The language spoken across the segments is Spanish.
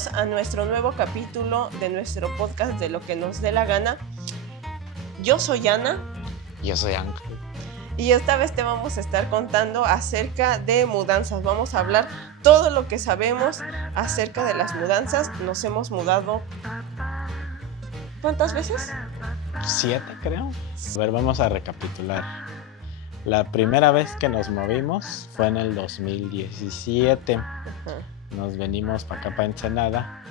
bienvenidos a nuestro nuevo capítulo de nuestro podcast de Lo que nos dé la gana. Yo soy Ana. Yo soy Ángel. Y esta vez te vamos a estar contando acerca de mudanzas. Vamos a hablar todo lo que sabemos acerca de las mudanzas. Nos hemos mudado... ¿cuántas veces? 7, creo. A ver, vamos a recapitular. La primera vez que nos movimos fue en el 2017. Nos venimos para acá, para Ensenada.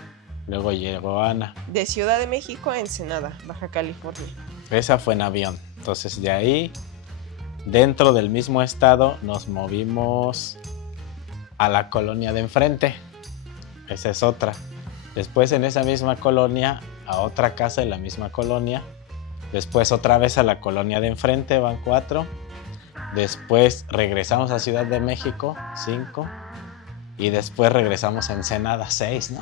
Luego llegó Ana. De Ciudad de México a Ensenada, Baja California. Esa fue en avión. Entonces de ahí, dentro del mismo estado, nos movimos a la colonia de enfrente. Esa es otra. Después en esa misma colonia, a otra casa de la misma colonia. Después otra vez a la colonia de enfrente, van 4. Después regresamos a Ciudad de México, 5. Y después regresamos a Ensenada, 6, ¿no?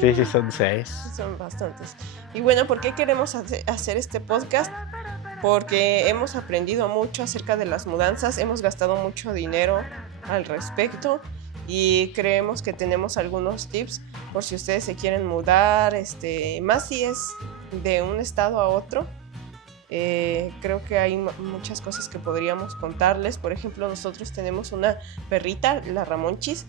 Sí, son 6. Son bastantes. Y bueno, ¿por qué queremos hacer este podcast? Porque hemos aprendido mucho acerca de las mudanzas, hemos gastado mucho dinero al respecto y creemos que tenemos algunos tips por si ustedes se quieren mudar, más si es de un estado a otro. Creo que hay muchas cosas que podríamos contarles. Por ejemplo, nosotros tenemos una perrita, la Ramonchis,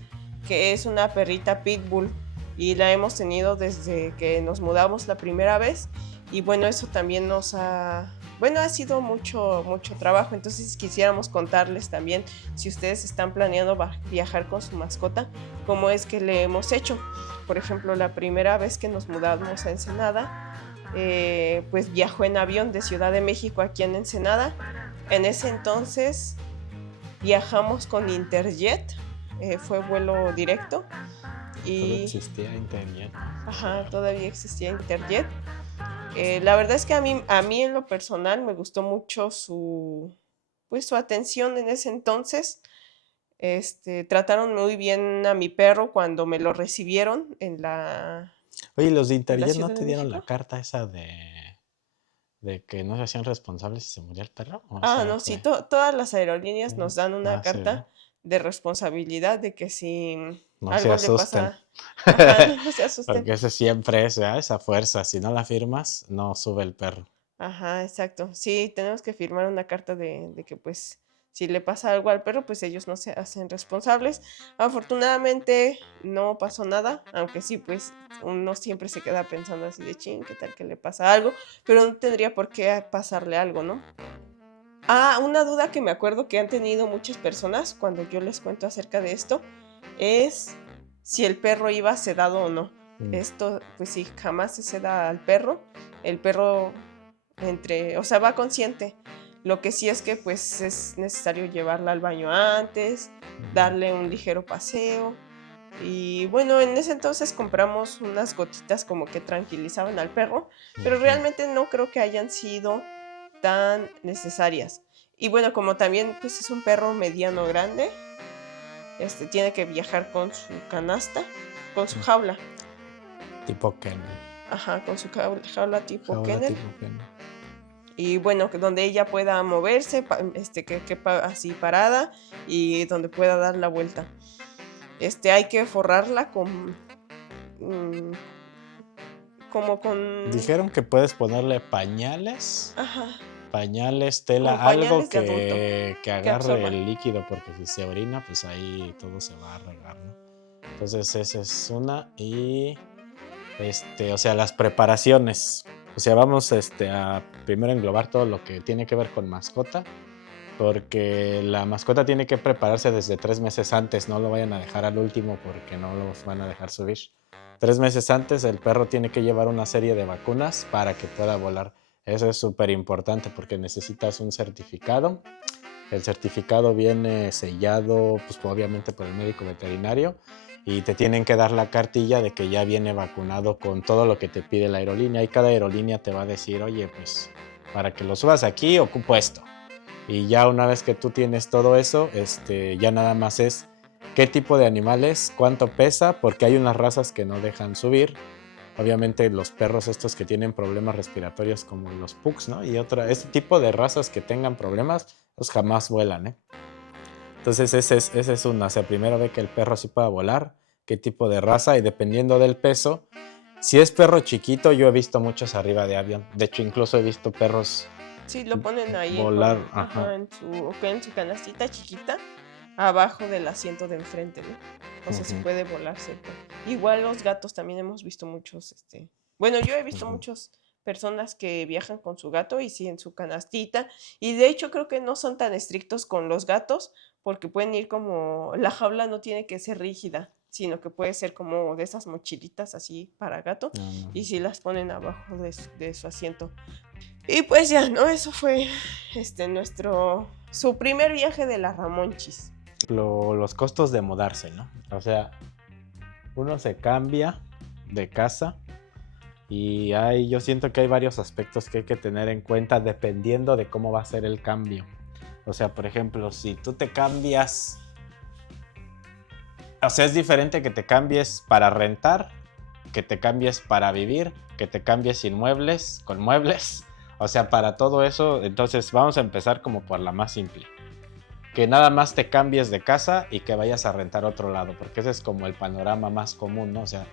que es una perrita pitbull y la hemos tenido desde que nos mudamos la primera vez. Y bueno, eso también ha sido mucho trabajo. Entonces quisiéramos contarles también, si ustedes están planeando viajar con su mascota, cómo es que le hemos hecho. Por ejemplo, la primera vez que nos mudamos a Ensenada, pues viajó en avión de Ciudad de México aquí en Ensenada. En ese entonces viajamos con Interjet, fue vuelo directo. Y todavía existía Interjet. Ajá, todavía existía Interjet. La verdad es que a mí en lo personal me gustó mucho su atención en ese entonces. Trataron muy bien a mi perro cuando me lo recibieron en la... Oye, ¿los de Interjet no Ciudad te de dieron México? la carta esa de que no se hacían responsables si se moría el perro? ¿O No, sí, todas las aerolíneas nos dan una sí, carta de responsabilidad de que si no se algo le asusten. pasa, ajá, no se asusten. Porque ese siempre es, ¿verdad? Esa fuerza. Si no la firmas, no sube el perro. Ajá, exacto. Sí, tenemos que firmar una carta de que pues si le pasa algo al perro, pues ellos no se hacen responsables. Afortunadamente no pasó nada, aunque sí, pues uno siempre se queda pensando así de chin, ¿qué tal que le pasa algo? Pero no tendría por qué pasarle algo, ¿no? Una duda que me acuerdo que han tenido muchas personas cuando yo les cuento acerca de esto es si el perro iba sedado o no. Esto, pues sí, jamás se seda al perro. El perro va consciente. Lo que sí es que pues es necesario llevarla al baño antes, darle un ligero paseo. Y bueno, en ese entonces compramos unas gotitas como que tranquilizaban al perro, pero realmente no creo que hayan sido tan necesarias. Y bueno, como también pues es un perro mediano grande, tiene que viajar con su canasta, con su jaula. Tipo Kennel. Ajá, con su jaula tipo Kennel. Tipo Kennel. Y bueno, donde ella pueda moverse, que quepa así parada y donde pueda dar la vuelta. Hay que forrarla con... como con... Dijeron que puedes ponerle pañales. Ajá. Pañales, tela, Como pañales algo de adulto, que agarre absorba el líquido, porque si se orina, pues ahí todo se va a regar, ¿no? Entonces esa es una. Y o sea, las preparaciones. O sea, vamos a primero englobar todo lo que tiene que ver con mascota, porque la mascota tiene que prepararse desde 3 meses antes. No lo vayan a dejar al último porque no los van a dejar subir. 3 meses antes el perro tiene que llevar una serie de vacunas para que pueda volar. Eso es súper importante porque necesitas un certificado. El certificado viene sellado, pues obviamente por el médico veterinario, y te tienen que dar la cartilla de que ya viene vacunado con todo lo que te pide la aerolínea, y cada aerolínea te va a decir, oye, pues para que lo subas aquí ocupo esto. Y ya una vez que tú tienes todo eso, ya nada más es qué tipo de animales, cuánto pesa, porque hay unas razas que no dejan subir. Obviamente los perros estos que tienen problemas respiratorios como los pugs, ¿no? Y este tipo de razas que tengan problemas, pues jamás vuelan, ¿eh? Entonces ese es una. O sea, primero ve que el perro sí pueda volar, qué tipo de raza y dependiendo del peso. Si es perro chiquito, yo he visto muchos arriba de avión. De hecho, incluso he visto perros Sí, lo ponen ahí volar. en su canastita chiquita, abajo del asiento de enfrente, ¿no? O sea, se puede volar cerca. Igual los gatos también hemos visto muchos, bueno, yo he visto muchas personas que viajan con su gato y sí en su canastita. Y de hecho creo que no son tan estrictos con los gatos porque pueden ir como, la jaula no tiene que ser rígida, sino que puede ser como de esas mochilitas así para gato y sí las ponen abajo de su asiento. Y pues ya, ¿no? Eso fue su primer viaje de la Ramonchis. Los costos de mudarse, ¿no? O sea, uno se cambia de casa y yo siento que hay varios aspectos que hay que tener en cuenta dependiendo de cómo va a ser el cambio. O sea, por ejemplo, si tú te cambias, o sea, es diferente que te cambies para rentar, que te cambies para vivir, que te cambies sin muebles, con muebles. O sea, para todo eso, entonces vamos a empezar como por la más simple. Que nada más te cambies de casa y que vayas a rentar otro lado, porque ese es como el panorama más común, ¿no? O sea,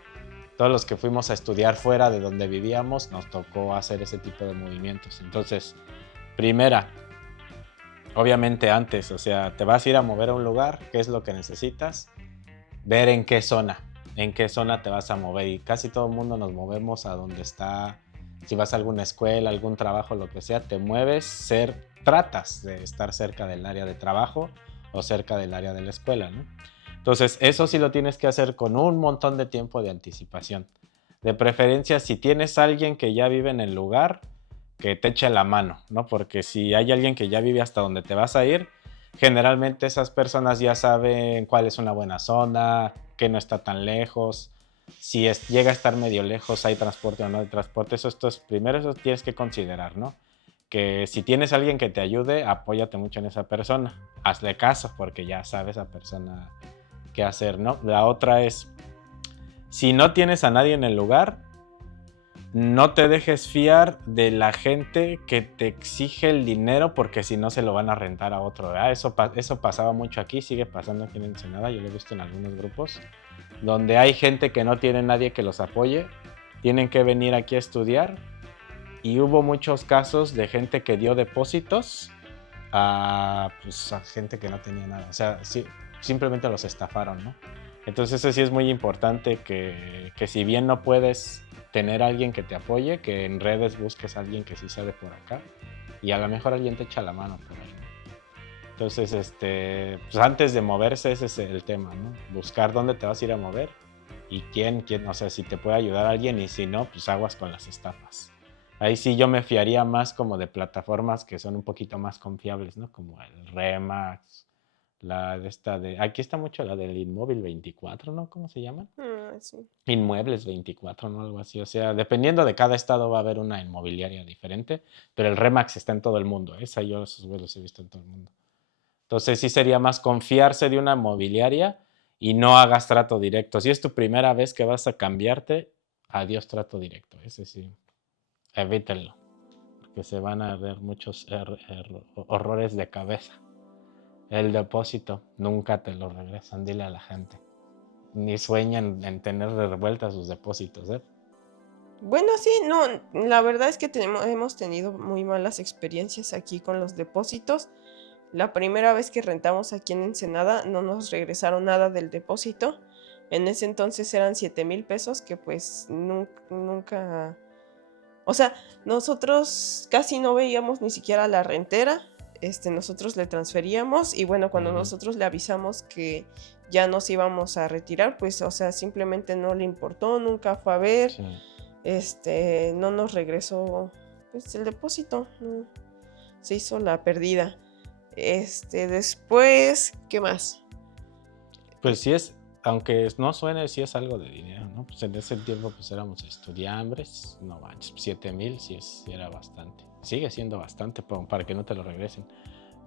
todos los que fuimos a estudiar fuera de donde vivíamos, nos tocó hacer ese tipo de movimientos. Entonces, primera, obviamente antes, o sea, te vas a ir a mover a un lugar, ¿qué es lo que necesitas? Ver en qué zona te vas a mover y casi todo el mundo nos movemos a donde está, si vas a alguna escuela, algún trabajo, lo que sea, te mueves, tratas de estar cerca del área de trabajo o cerca del área de la escuela, ¿no? Entonces, eso sí lo tienes que hacer con un montón de tiempo de anticipación. De preferencia, si tienes a alguien que ya vive en el lugar, que te eche la mano, ¿no? Porque si hay alguien que ya vive hasta donde te vas a ir, generalmente esas personas ya saben cuál es una buena zona, que no está tan lejos, si llega a estar medio lejos, hay transporte o no hay transporte. Primero eso tienes que considerar, ¿no? Que si tienes a alguien que te ayude, apóyate mucho en esa persona. Hazle caso porque ya sabe esa persona qué hacer, ¿no? La otra es, si no tienes a nadie en el lugar, no te dejes fiar de la gente que te exige el dinero porque si no se lo van a rentar a otro, ¿verdad? Eso pasaba mucho aquí, sigue pasando aquí en Ensenada, yo lo he visto en algunos grupos, donde hay gente que no tiene nadie que los apoye, tienen que venir aquí a estudiar y hubo muchos casos de gente que dio depósitos a gente que no tenía nada, o sea, simplemente los estafaron, ¿no? Entonces eso sí es muy importante que si bien no puedes tener a alguien que te apoye, que en redes busques a alguien que sí sabe por acá y a lo mejor alguien te echa la mano por ahí. Entonces, pues antes de moverse ese es el tema, ¿no? Buscar dónde te vas a ir a mover y quién, o sea, si te puede ayudar alguien y si no, pues aguas con las estafas. Ahí sí yo me fiaría más como de plataformas que son un poquito más confiables, ¿no? Como el Remax, aquí está mucho la del Inmóvil 24, ¿no? ¿Cómo se llama? Sí. Inmuebles 24, ¿no? Algo así. O sea, dependiendo de cada estado va a haber una inmobiliaria diferente, pero el Remax está en todo el mundo. Yo esos vuelos he visto en todo el mundo. Entonces sí sería más confiarse de una inmobiliaria y no hagas trato directo. Si es tu primera vez que vas a cambiarte, adiós trato directo. Ese sí, evítenlo, porque se van a ver muchos horrores de cabeza. El depósito, nunca te lo regresan, dile a la gente. Ni sueñan en tener de revuelta sus depósitos, ¿eh? Bueno, sí, no, la verdad es que hemos tenido muy malas experiencias aquí con los depósitos. La primera vez que rentamos aquí en Ensenada no nos regresaron nada del depósito. En ese entonces eran 7,000 pesos que pues nunca... O sea, nosotros casi no veíamos ni siquiera la rentera. Nosotros le transferíamos y bueno, cuando nosotros le avisamos que ya nos íbamos a retirar, pues, o sea, simplemente no le importó, nunca fue a ver, sí. No nos regresó pues el depósito, no, se hizo la perdida. Después, ¿qué más? Pues sí es, aunque no suene, sí es algo de dinero, ¿no? Pues en ese tiempo pues éramos estudiambres, no manches, 7,000 sí era bastante. Sigue siendo bastante para que no te lo regresen.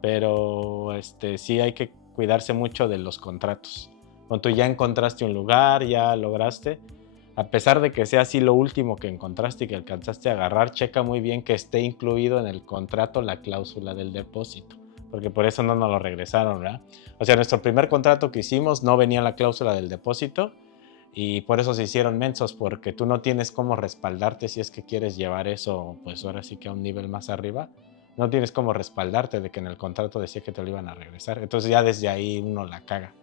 Pero sí hay que cuidarse mucho de los contratos. Cuando tú ya encontraste un lugar, ya lograste, a pesar de que sea así lo último que encontraste y que alcanzaste a agarrar, checa muy bien que esté incluido en el contrato la cláusula del depósito, porque por eso no nos lo regresaron, ¿verdad? O sea, nuestro primer contrato que hicimos no venía la cláusula del depósito Y por eso se hicieron mensos, porque tú no tienes cómo respaldarte si es que quieres llevar eso, pues ahora sí que a un nivel más arriba. No tienes cómo respaldarte de que en el contrato decía que te lo iban a regresar. Entonces ya desde ahí uno la caga,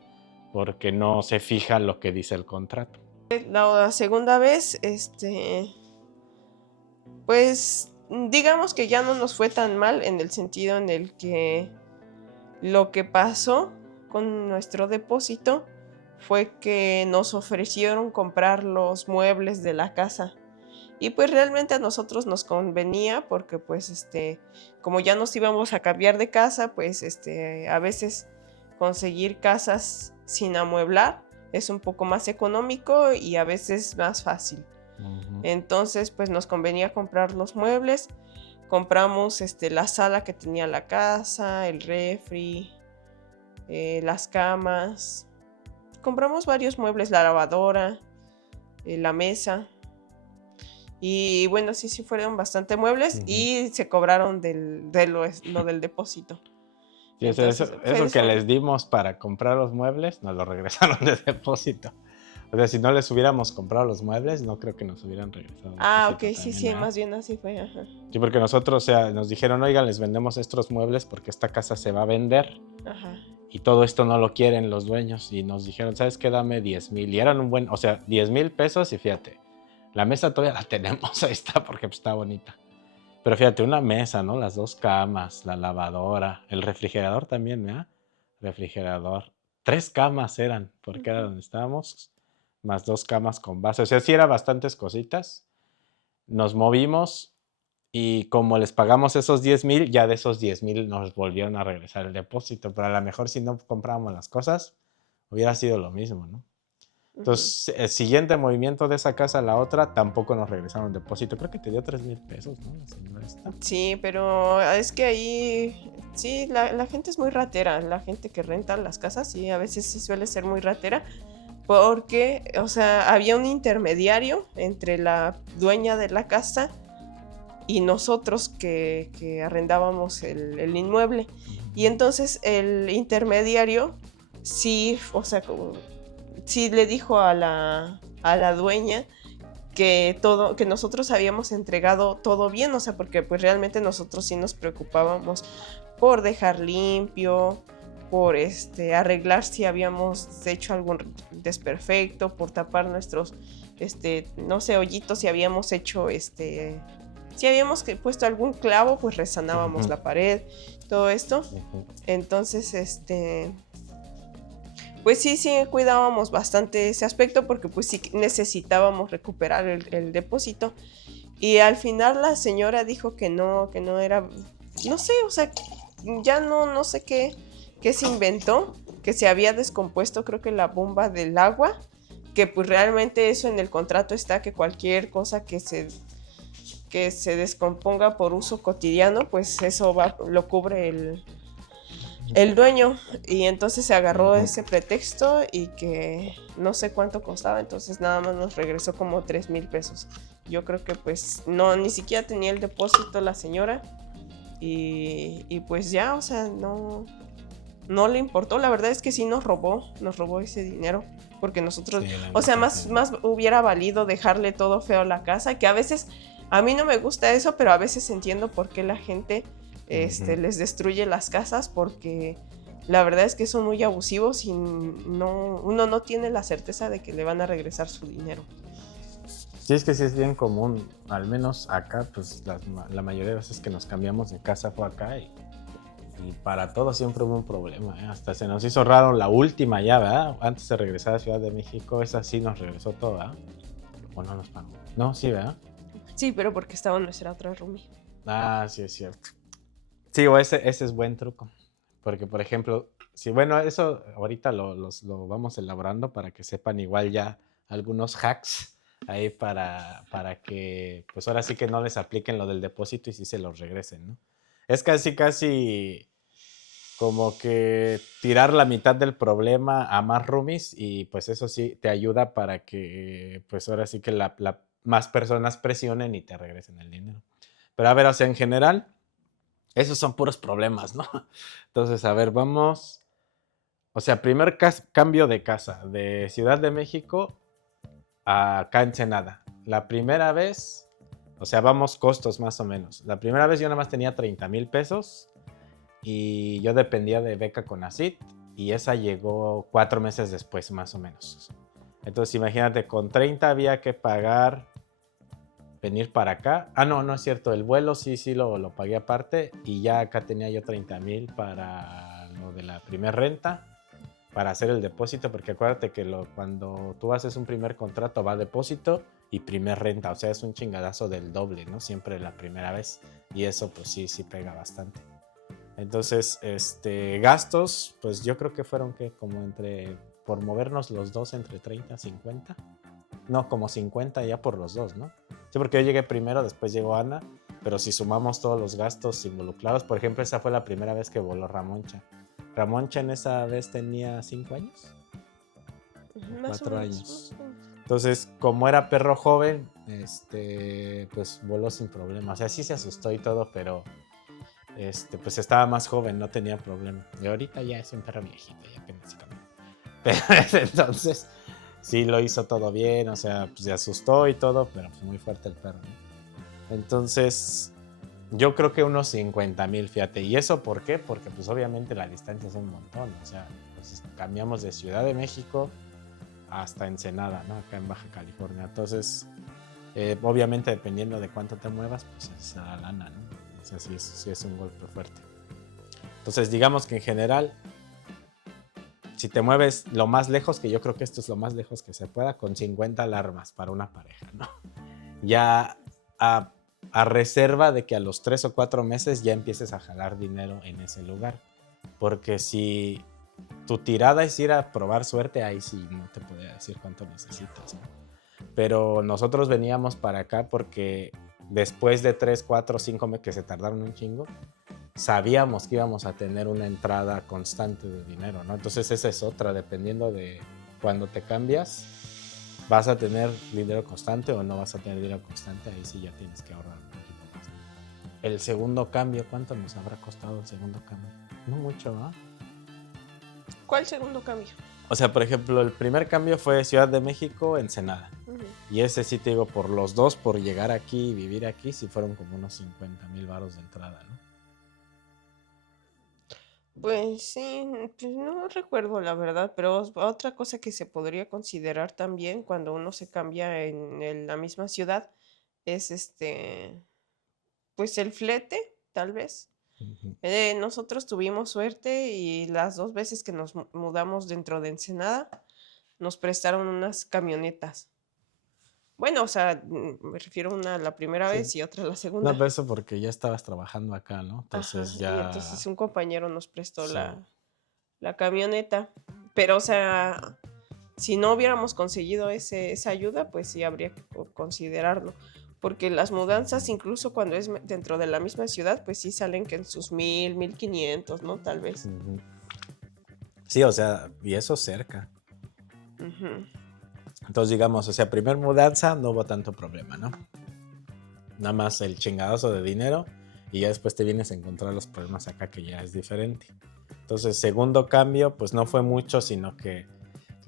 porque no se fija lo que dice el contrato. La segunda vez, pues digamos que ya no nos fue tan mal en el sentido en el que lo que pasó con nuestro depósito fue que nos ofrecieron comprar los muebles de la casa. Y pues realmente a nosotros nos convenía porque pues como ya nos íbamos a cambiar de casa, pues a veces conseguir casas sin amueblar es un poco más económico y a veces más fácil. Entonces pues nos convenía comprar los muebles. Compramos la sala que tenía la casa, el refri, las camas. Compramos varios muebles, la lavadora, la mesa. Y bueno, sí fueron bastante muebles y se cobraron lo del depósito. Sí, Entonces, eso que les dimos para comprar los muebles, nos lo regresaron de depósito. O sea, si no les hubiéramos comprado los muebles, no creo que nos hubieran regresado. Ok, también, sí, más bien así fue. Ajá. Sí, porque nosotros, o sea, nos dijeron, oigan, les vendemos estos muebles porque esta casa se va a vender. Ajá. Y todo esto no lo quieren los dueños. Y nos dijeron, ¿sabes qué? Dame 10,000. Y eran o sea, 10,000 pesos y fíjate, la mesa todavía la tenemos, ahí está, porque pues, está bonita. Pero fíjate, una mesa, ¿no? Las 2 camas, la lavadora, el refrigerador también, ¿verdad? Refrigerador. 3 camas eran, porque era donde estábamos, más 2 camas con base. O sea, sí eran bastantes cositas. Nos movimos y como les pagamos esos 10,000, ya de esos 10,000 nos volvieron a regresar el depósito. Pero a lo mejor si no comprábamos las cosas, hubiera sido lo mismo, ¿no? Entonces, el siguiente movimiento de esa casa a la otra, tampoco nos regresaron el depósito. Creo que te dio 3,000 pesos, ¿no? La señora esta. Sí, pero es que ahí, sí, la gente es muy ratera. La gente que renta las casas, sí, a veces sí suele ser muy ratera. Porque, o sea, había un intermediario entre la dueña de la casa y nosotros que arrendábamos el inmueble. Y entonces el intermediario sí, o sea, sí le dijo a la dueña que nosotros habíamos entregado todo bien, o sea, porque pues realmente nosotros sí nos preocupábamos por dejar limpio, por arreglar si habíamos hecho algún desperfecto, por tapar nuestros no sé, hoyitos, si habíamos hecho si habíamos puesto algún clavo, pues resanábamos la pared, todo esto. Entonces, pues sí cuidábamos bastante ese aspecto porque pues sí necesitábamos recuperar el depósito. Y al final la señora dijo que no era, no sé, o sea, ya no sé qué se inventó, que se había descompuesto, creo que la bomba del agua, que pues realmente eso en el contrato está, que cualquier cosa que se descomponga por uso cotidiano, pues eso lo cubre el dueño. Y entonces se agarró ese pretexto y que no sé cuánto costaba, entonces nada más nos regresó como 3,000 pesos. Yo creo que pues no, ni siquiera tenía el depósito la señora y pues ya, o sea, no le importó. La verdad es que sí nos robó ese dinero porque nosotros, sí, o sea, más hubiera valido dejarle todo feo a la casa, que a veces a mí no me gusta eso, pero a veces entiendo por qué la gente les destruye las casas, porque la verdad es que son muy abusivos y uno no tiene la certeza de que le van a regresar su dinero. Sí, es que sí es bien común, al menos acá, pues la mayoría de veces que nos cambiamos de casa fue acá y para todo siempre hubo un problema, ¿eh? Hasta se nos hizo raro la última ya, ¿verdad? Antes de regresar a Ciudad de México, esa sí nos regresó todo, ¿verdad? ¿O no nos pagó? No, sí, ¿verdad? Sí, pero porque estaba nuestra otra roomie. Ah, sí, es cierto. Sí, o ese es buen truco. Porque, por ejemplo, sí, bueno, eso ahorita lo vamos elaborando para que sepan igual ya algunos hacks ahí para que, pues ahora sí que no les apliquen lo del depósito y sí se los regresen, ¿no? Es casi como que tirar la mitad del problema a más roomies y pues eso sí te ayuda para que, pues ahora sí que más personas presionen y te regresen el dinero. Pero a ver, o sea, en general, esos son puros problemas, ¿no? Entonces, a ver, vamos. O sea, primer cambio de casa, de Ciudad de México acá en Ensenada. La primera vez, o sea, vamos costos más o menos. La primera vez yo nada más tenía 30,000 pesos y yo dependía de beca Conacit y esa llegó 4 meses después más o menos. Entonces imagínate, con 30 había que pagar venir para acá. Ah, no, no es cierto, el vuelo sí lo pagué aparte y ya acá tenía yo 30,000 para lo de la primer renta, para hacer el depósito, porque acuérdate que cuando tú haces un primer contrato va depósito y primer renta, o sea, es un chingadazo del doble, ¿no? Siempre la primera vez y eso pues sí pega bastante. Entonces, gastos, pues yo creo que fueron que como por movernos los dos entre 30 50. No, como 50 ya por los dos, ¿no? Sí, porque yo llegué primero, después llegó Ana, pero si sumamos todos los gastos involucrados, por ejemplo, esa fue la primera vez que voló Ramoncha. Ramoncha en esa vez tenía 5 años, Más o 4 menos, años. más o menos. Entonces, como era perro joven, pues voló sin problema. O sea, sí se asustó y todo, pero pues estaba más joven, no tenía problema. Y ahorita ya es un perro viejito, ya que no se camina. Pero entonces, sí lo hizo todo bien, o sea, pues se asustó y todo, pero pues muy fuerte el perro, ¿no? Entonces, yo creo que unos 50,000, fíjate. ¿Y eso por qué? Porque pues obviamente la distancia es un montón, o sea, pues cambiamos de Ciudad de México hasta Ensenada, ¿no? Acá en Baja California. Entonces, obviamente dependiendo de cuánto te muevas, pues es la lana, ¿no? O sea, sí es un golpe fuerte. Entonces, digamos que en general, si te mueves lo más lejos, que yo creo que esto es lo más lejos que se pueda, con 50 alarmas para una pareja, ¿no? Ya a reserva de que a los 3 o 4 meses ya empieces a jalar dinero en ese lugar. Porque si tu tirada es ir a probar suerte, ahí sí no te podría decir cuánto necesitas, ¿no? Pero nosotros veníamos para acá porque después de 3, 4, 5 meses que se tardaron un chingo, sabíamos que íbamos a tener una entrada constante de dinero, ¿no? Entonces esa es otra, dependiendo de cuando te cambias, vas a tener dinero constante o no vas a tener dinero constante, ahí sí ya tienes que ahorrar un poquito más. El segundo cambio, ¿cuánto nos habrá costado el segundo cambio? No mucho, ¿no? ¿Cuál segundo cambio? O sea, por ejemplo, el primer cambio fue Ciudad de México, Ensenada. Uh-huh. Y ese sí te digo, por los dos, por llegar aquí y vivir aquí, sí fueron como unos 50,000 varos de entrada, ¿no? Pues sí, pues no recuerdo la verdad, pero otra cosa que se podría considerar también cuando uno se cambia en la misma ciudad es pues el flete, tal vez. Uh-huh. Nosotros tuvimos suerte y las 2 veces que nos mudamos dentro de Ensenada nos prestaron unas camionetas. Bueno, o sea, me refiero una la primera Sí. vez y otra la No, segunda. pero eso porque ya estabas trabajando acá, ¿no? Ajá, Entonces y ya... entonces un compañero nos prestó Sí. la camioneta. Pero, o sea, si no hubiéramos conseguido esa ayuda, pues sí habría que considerarlo. Porque las mudanzas, incluso cuando es dentro de la misma ciudad, pues sí salen que en sus 1,000, 1,500, ¿no? Tal vez. Uh-huh. Sí, o sea, y eso cerca. Uh-huh. Entonces, digamos, o sea, primer mudanza no hubo tanto problema, ¿no? Nada más el chingadazo de dinero y ya después te vienes a encontrar los problemas acá que ya es diferente. Entonces, segundo cambio, pues no fue mucho, sino que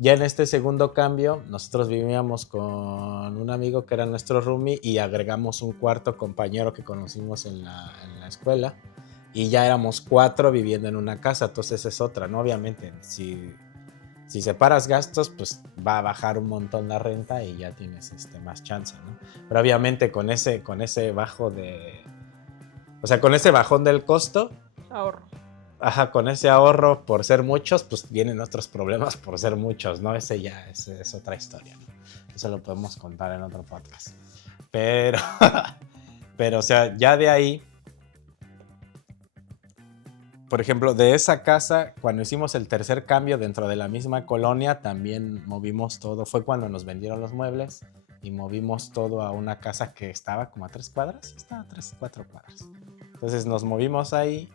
ya en este segundo cambio, nosotros vivíamos con un amigo que era nuestro roomie y agregamos un cuarto compañero que conocimos en la escuela y ya éramos 4 viviendo en una casa, entonces es otra, ¿no? Obviamente, si separas gastos, pues va a bajar un montón la renta y ya tienes más chance, ¿no? Pero obviamente con ese bajo de... O sea, con ese bajón del costo... Ahorro. Ajá, con ese ahorro por ser muchos, pues vienen otros problemas por ser muchos, ¿no? Ese es otra historia, ¿no? Eso lo podemos contar en otro podcast. Pero, o sea, ya de ahí, por ejemplo, de esa casa, cuando hicimos el tercer cambio dentro de la misma colonia, también movimos todo. Fue cuando nos vendieron los muebles y movimos todo a una casa que estaba como a 3 cuadras. Estaba a 3, 4 cuadras. Entonces nos movimos ahí.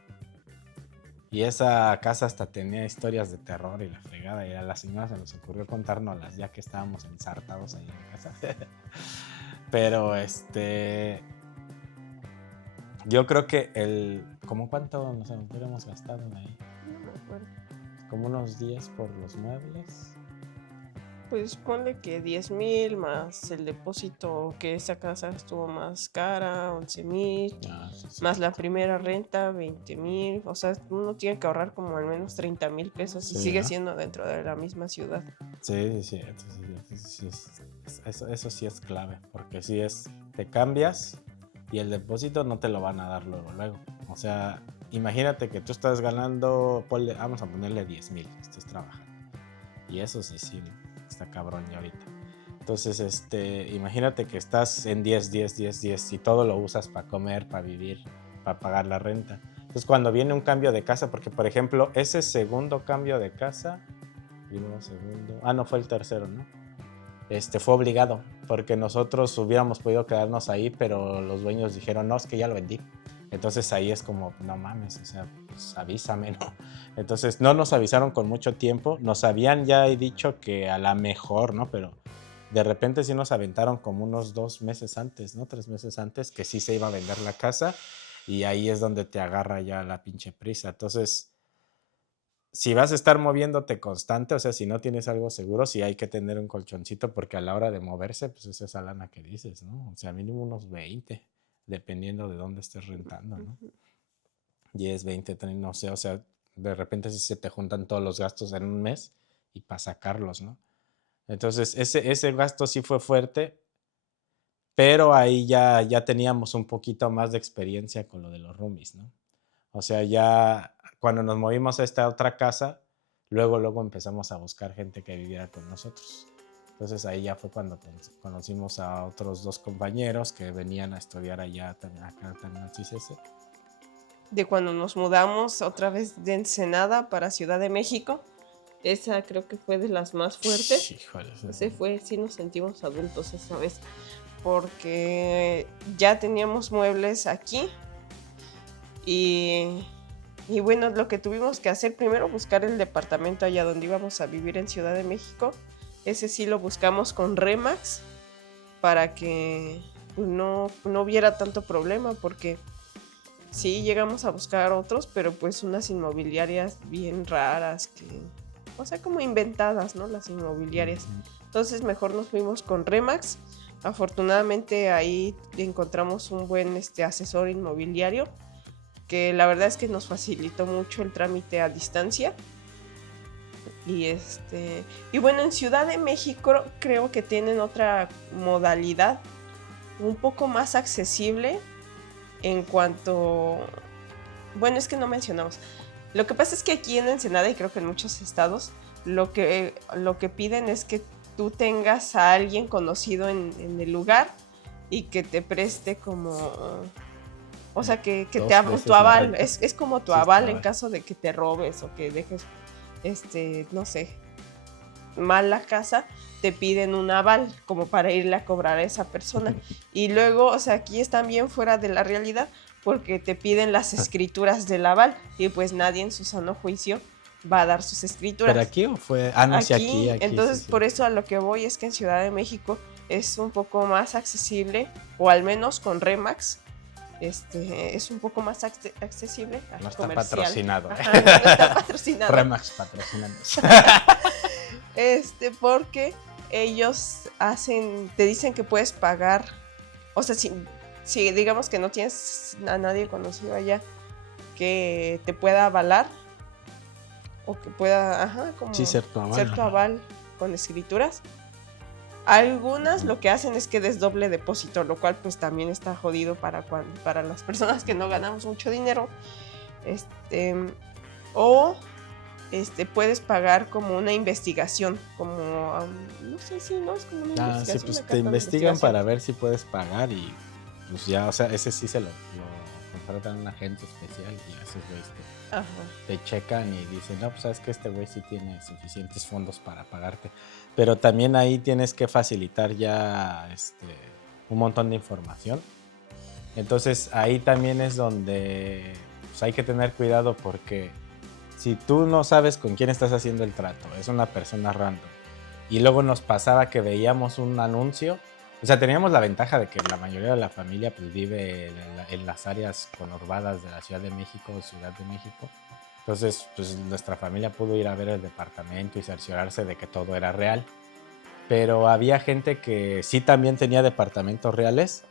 Y esa casa hasta tenía historias de terror y la fregada. Y a la señora se nos ocurrió contárnoslas ya que estábamos ensartados ahí en la casa. Pero yo creo que ¿cómo cuánto nos hubiéramos gastado ahí? No me acuerdo. Como unos 10 por los muebles. Pues ponle que 10,000 más el depósito, que esa casa estuvo más cara, 11,000, Sí. más la primera renta, 20,000. O sea, uno tiene que ahorrar como al menos 30,000 pesos y Sí, sigue ¿no? siendo dentro de la misma ciudad. Sí. Eso sí es clave, porque si te cambias y el depósito no te lo van a dar luego. O sea, imagínate que tú estás ganando, vamos a ponerle 10,000, estás trabajando. Y eso sí, está cabrón ya ahorita. Entonces, imagínate que estás en 10 y todo lo usas para comer, para vivir, para pagar la renta. Entonces, cuando viene un cambio de casa, porque por ejemplo, ese segundo cambio de casa, no, fue el tercero, ¿no? Fue obligado, porque nosotros hubiéramos podido quedarnos ahí, pero los dueños dijeron, no, es que ya lo vendí. Entonces ahí es como, no mames, o sea, pues avísame, ¿no? Entonces no nos avisaron con mucho tiempo, nos habían ya dicho que a la mejor, ¿no? Pero de repente sí nos aventaron como unos 2 meses antes, ¿no? 3 meses antes, que sí se iba a vender la casa, y ahí es donde te agarra ya la pinche prisa. Entonces, si vas a estar moviéndote constante, o sea, si no tienes algo seguro, sí hay que tener un colchoncito, porque a la hora de moverse, pues es esa lana que dices, ¿no? O sea, mínimo unos 20, dependiendo de dónde estés rentando, ¿no? 10, 20, 30, no sé, o sea, de repente sí se te juntan todos los gastos en un mes y para sacarlos, ¿no? Entonces, ese gasto sí fue fuerte, pero ahí ya teníamos un poquito más de experiencia con lo de los roomies, ¿no? O sea, ya cuando nos movimos a esta otra casa, luego empezamos a buscar gente que viviera con nosotros. Entonces ahí ya fue cuando conocimos a otros 2 compañeros que venían a estudiar allá acá también al CICESE. De cuando nos mudamos otra vez de Ensenada para Ciudad de México, esa creo que fue de las más fuertes. Híjole, Sí nos sentimos adultos esa vez, porque ya teníamos muebles aquí y bueno, lo que tuvimos que hacer primero, buscar el departamento allá donde íbamos a vivir en Ciudad de México. Ese sí lo buscamos con Remax para que no hubiera tanto problema, porque sí llegamos a buscar otros, pero pues unas inmobiliarias bien raras, o sea, como inventadas, ¿no? Las inmobiliarias. Entonces mejor nos fuimos con Remax. Afortunadamente ahí encontramos un buen asesor inmobiliario, que la verdad es que nos facilitó mucho el trámite a distancia. Y bueno, en Ciudad de México creo que tienen otra modalidad un poco más accesible en cuanto... Bueno, es que no mencionamos. Lo que pasa es que aquí en Ensenada, y creo que en muchos estados, lo que piden es que tú tengas a alguien conocido en el lugar y que te preste como... O sea, que tu aval, es como tu aval en caso de que te robes o que dejes, no sé, mal la casa, te piden un aval como para irle a cobrar a esa persona. Y luego, o sea, aquí están bien fuera de la realidad porque te piden las escrituras del aval y pues nadie en su sano juicio va a dar sus escrituras. ¿Pero aquí o fue? Ah, no, aquí, sí, aquí. Entonces, sí. Por eso a lo que voy es que en Ciudad de México es un poco más accesible, o al menos con Remax, es un poco más accesible. No está comercial. Patrocinado. Ajá, no está patrocinado. Remax patrocinando. Porque ellos te dicen que puedes pagar, o sea, si digamos que no tienes a nadie conocido allá que te pueda avalar o que pueda, como ser tu aval con escrituras. Algunas lo que hacen es que des doble depósito, lo cual pues también está jodido para las personas que no ganamos mucho dinero. O puedes pagar como una investigación, como no sé si no es como una investigación. Sí, pues te investigan para ver si puedes pagar y pues ya, o sea, ese sí se lo contratan a un agente especial y esos güeyes te checan y dicen, no, pues sabes que este güey sí tiene suficientes fondos para pagarte. Pero también ahí tienes que facilitar ya un montón de información. Entonces ahí también es donde pues, hay que tener cuidado, porque si tú no sabes con quién estás haciendo el trato, es una persona random, y luego nos pasaba que veíamos un anuncio, o sea, teníamos la ventaja de que la mayoría de la familia pues vive en las áreas conurbadas de la Ciudad de México o Ciudad de México. Entonces, pues nuestra familia pudo ir a ver el departamento y cerciorarse de que todo era real. pero había gente que sí también tenía departamentos reales,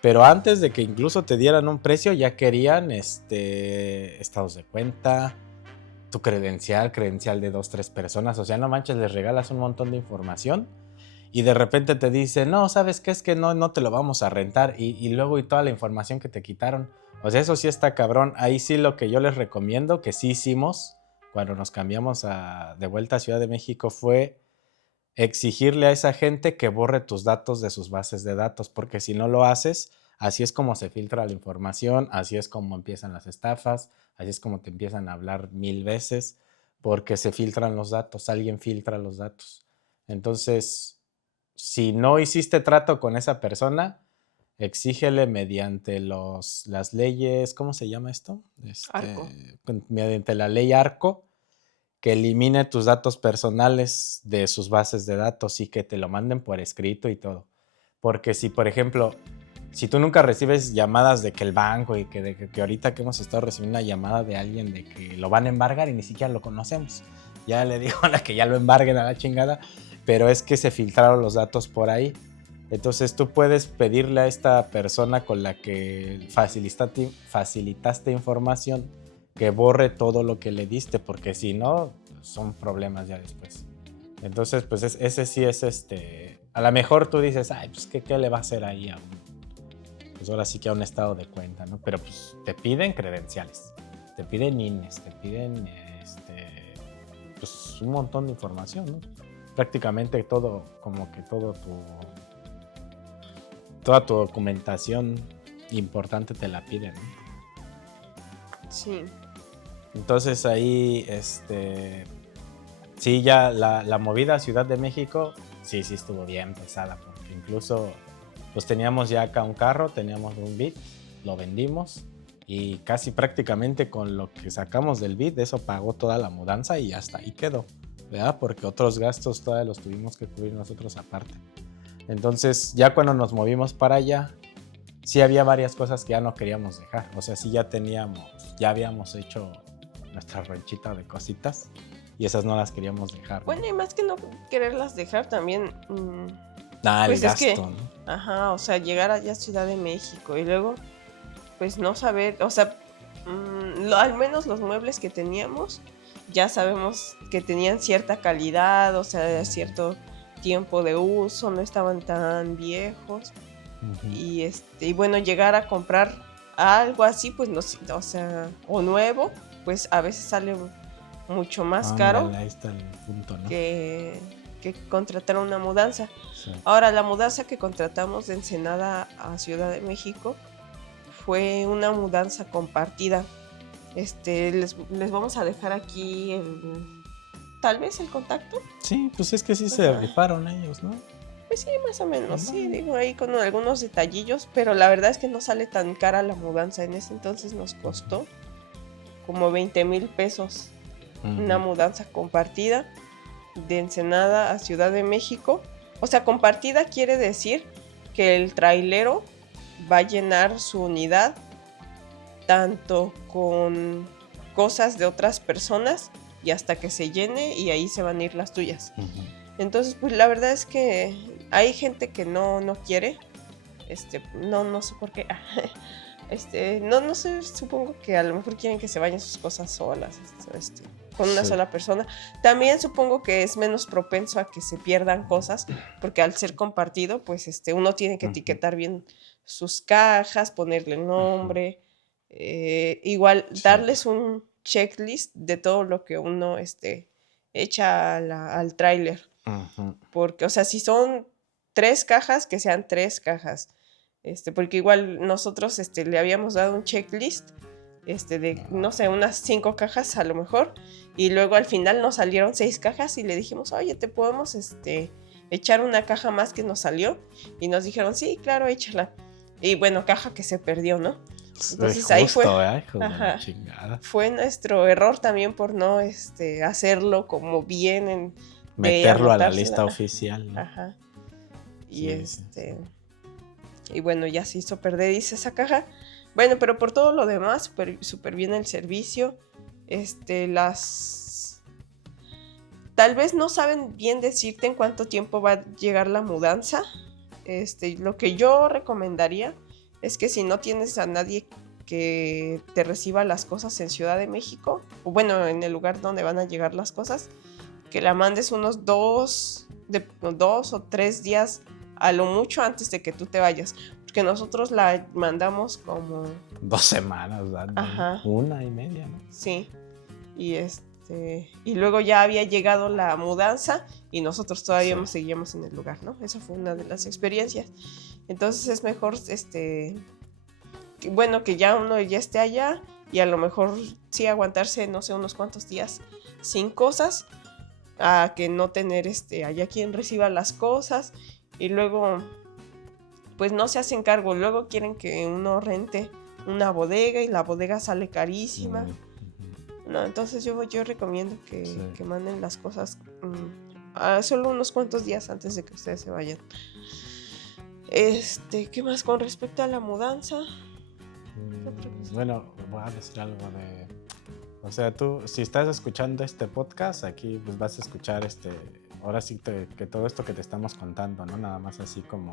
pero antes de que incluso te dieran un precio ya querían estados de cuenta, tu credencial de 2, 3 personas, o sea, no manches, les regalas un montón de información y de repente te dicen, no, ¿sabes qué? Es que no te lo vamos a rentar y luego y toda la información que te quitaron. O sea, eso sí está cabrón. Ahí sí lo que yo les recomiendo, que sí hicimos cuando nos cambiamos de vuelta a Ciudad de México, fue exigirle a esa gente que borre tus datos de sus bases de datos, porque si no lo haces, así es como se filtra la información, así es como empiezan las estafas, así es como te empiezan a hablar 1000 veces, porque se filtran los datos, alguien filtra los datos. Entonces, si no hiciste trato con esa persona, exígele mediante las leyes, ¿cómo se llama esto? Arco. Mediante la ley Arco, que elimine tus datos personales de sus bases de datos y que te lo manden por escrito y todo. Porque si, por ejemplo, si tú nunca recibes llamadas de que el banco y que ahorita que hemos estado recibiendo una llamada de alguien de que lo van a embargar y ni siquiera lo conocemos. Ya le digo a la que ya lo embarguen a la chingada, pero es que se filtraron los datos por ahí. Entonces tú puedes pedirle a esta persona con la que facilitaste información que borre todo lo que le diste, porque si no, son problemas ya después. Entonces, pues ese sí es a lo mejor tú dices, ay, pues ¿qué le va a hacer ahí a pues ahora sí que a un estado de cuenta, ¿no? Pero pues te piden credenciales, te piden INES, te piden pues un montón de información, ¿no? Prácticamente todo, como que toda tu documentación importante te la piden, ¿no? Sí. Entonces ahí, sí, ya la movida a Ciudad de México, sí estuvo bien pesada, porque incluso pues teníamos ya acá un carro, teníamos un Beat, lo vendimos y casi prácticamente con lo que sacamos del Beat, eso pagó toda la mudanza y hasta ahí quedó, ¿verdad? Porque otros gastos todavía los tuvimos que cubrir nosotros aparte. Entonces ya cuando nos movimos para allá, sí había varias cosas que ya no queríamos dejar, o sea, sí ya habíamos hecho nuestra ranchita de cositas y esas no las queríamos dejar, ¿no? Bueno, y más que no quererlas dejar también, el pues gasto, es que, ¿no? ajá, o sea, llegar allá a Ciudad de México y luego, pues no saber, o sea, al menos los muebles que teníamos, ya sabemos que tenían cierta calidad, o sea, cierto tiempo de uso, no estaban tan viejos. Uh-huh. Y bueno, llegar a comprar algo así, pues no, o sea, o nuevo, pues a veces sale mucho más caro. Ahí está el punto, ¿no? que contratar una mudanza. Sí. Ahora, la mudanza que contratamos de Ensenada a Ciudad de México fue una mudanza compartida. Les vamos a dejar aquí tal vez el contacto. Sí, pues es que sí se rifaron ellos, ¿no? Pues sí, más o menos, sí, digo ahí con algunos detallillos, pero la verdad es que no sale tan cara la mudanza. En ese entonces nos costó como 20,000 pesos una mudanza compartida de Ensenada a Ciudad de México. O sea, compartida quiere decir que el trailero va a llenar su unidad tanto con cosas de otras personas y hasta que se llene y ahí se van a ir las tuyas. Entonces, pues la verdad es que hay gente que no quiere, no sé por qué, no sé, supongo que a lo mejor quieren que se vayan sus cosas solas, con una sola persona. También supongo que es menos propenso a que se pierdan cosas, porque al ser compartido, pues uno tiene que etiquetar bien sus cajas, ponerle nombre, igual darles un checklist de todo lo que uno echa al tráiler. Porque, o sea, si son 3 cajas, que sean 3 cajas. Porque igual nosotros le habíamos dado un checklist de, no sé, unas 5 cajas a lo mejor, y luego al final nos salieron 6 cajas y le dijimos, oye, ¿te podemos echar una caja más que nos salió? Y nos dijeron, sí, claro, échala. Y bueno, caja que se perdió, ¿no? Entonces justo, ahí fue, ajá, chingada. Fue nuestro error también por no hacerlo como bien meterlo a la lista oficial, ¿no? Ajá. Y y bueno, ya se hizo perder esa caja. Bueno, pero por todo lo demás, súper bien el servicio. tal vez no saben bien decirte en cuánto tiempo va a llegar la mudanza. Lo que yo recomendaría es que si no tienes a nadie que te reciba las cosas en Ciudad de México, o bueno, en el lugar donde van a llegar las cosas, que la mandes unos 2 o 3 días a lo mucho antes de que tú te vayas, porque nosotros la mandamos como 2 semanas, ¿verdad? Ajá. 1.5, ¿no? Sí, y luego ya había llegado la mudanza y nosotros todavía Sí. seguíamos en el lugar, ¿no? Esa fue una de las experiencias. Entonces es mejor, que ya uno ya esté allá y a lo mejor sí aguantarse, no sé, unos cuantos días sin cosas, a que no tener allá quien reciba las cosas y luego pues no se hacen cargo, luego quieren que uno rente una bodega y la bodega sale carísima. No, entonces yo recomiendo que manden las cosas solo unos cuantos días antes de que ustedes se vayan. ¿Qué más con respecto a la mudanza? Bueno, voy a decir algo de... O sea, tú, si estás escuchando este podcast, aquí pues vas a escuchar ahora sí que todo esto que te estamos contando, ¿no? Nada más así como...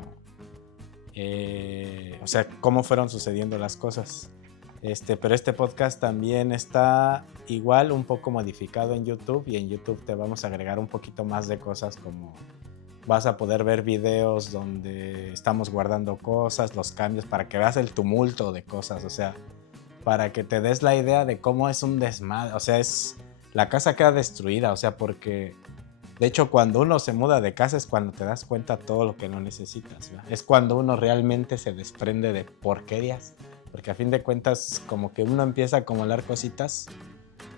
o sea, cómo fueron sucediendo las cosas. Pero este podcast también está igual un poco modificado en YouTube, y en YouTube te vamos a agregar un poquito más de cosas, como vas a poder ver videos donde estamos guardando cosas, los cambios, para que veas el tumulto de cosas, o sea, para que te des la idea de cómo es un desmadre. O sea, la casa queda destruida, o sea, porque de hecho cuando uno se muda de casa es cuando te das cuenta de todo lo que no necesitas, ¿verdad? Es cuando uno realmente se desprende de porquerías, porque a fin de cuentas como que uno empieza a acumular cositas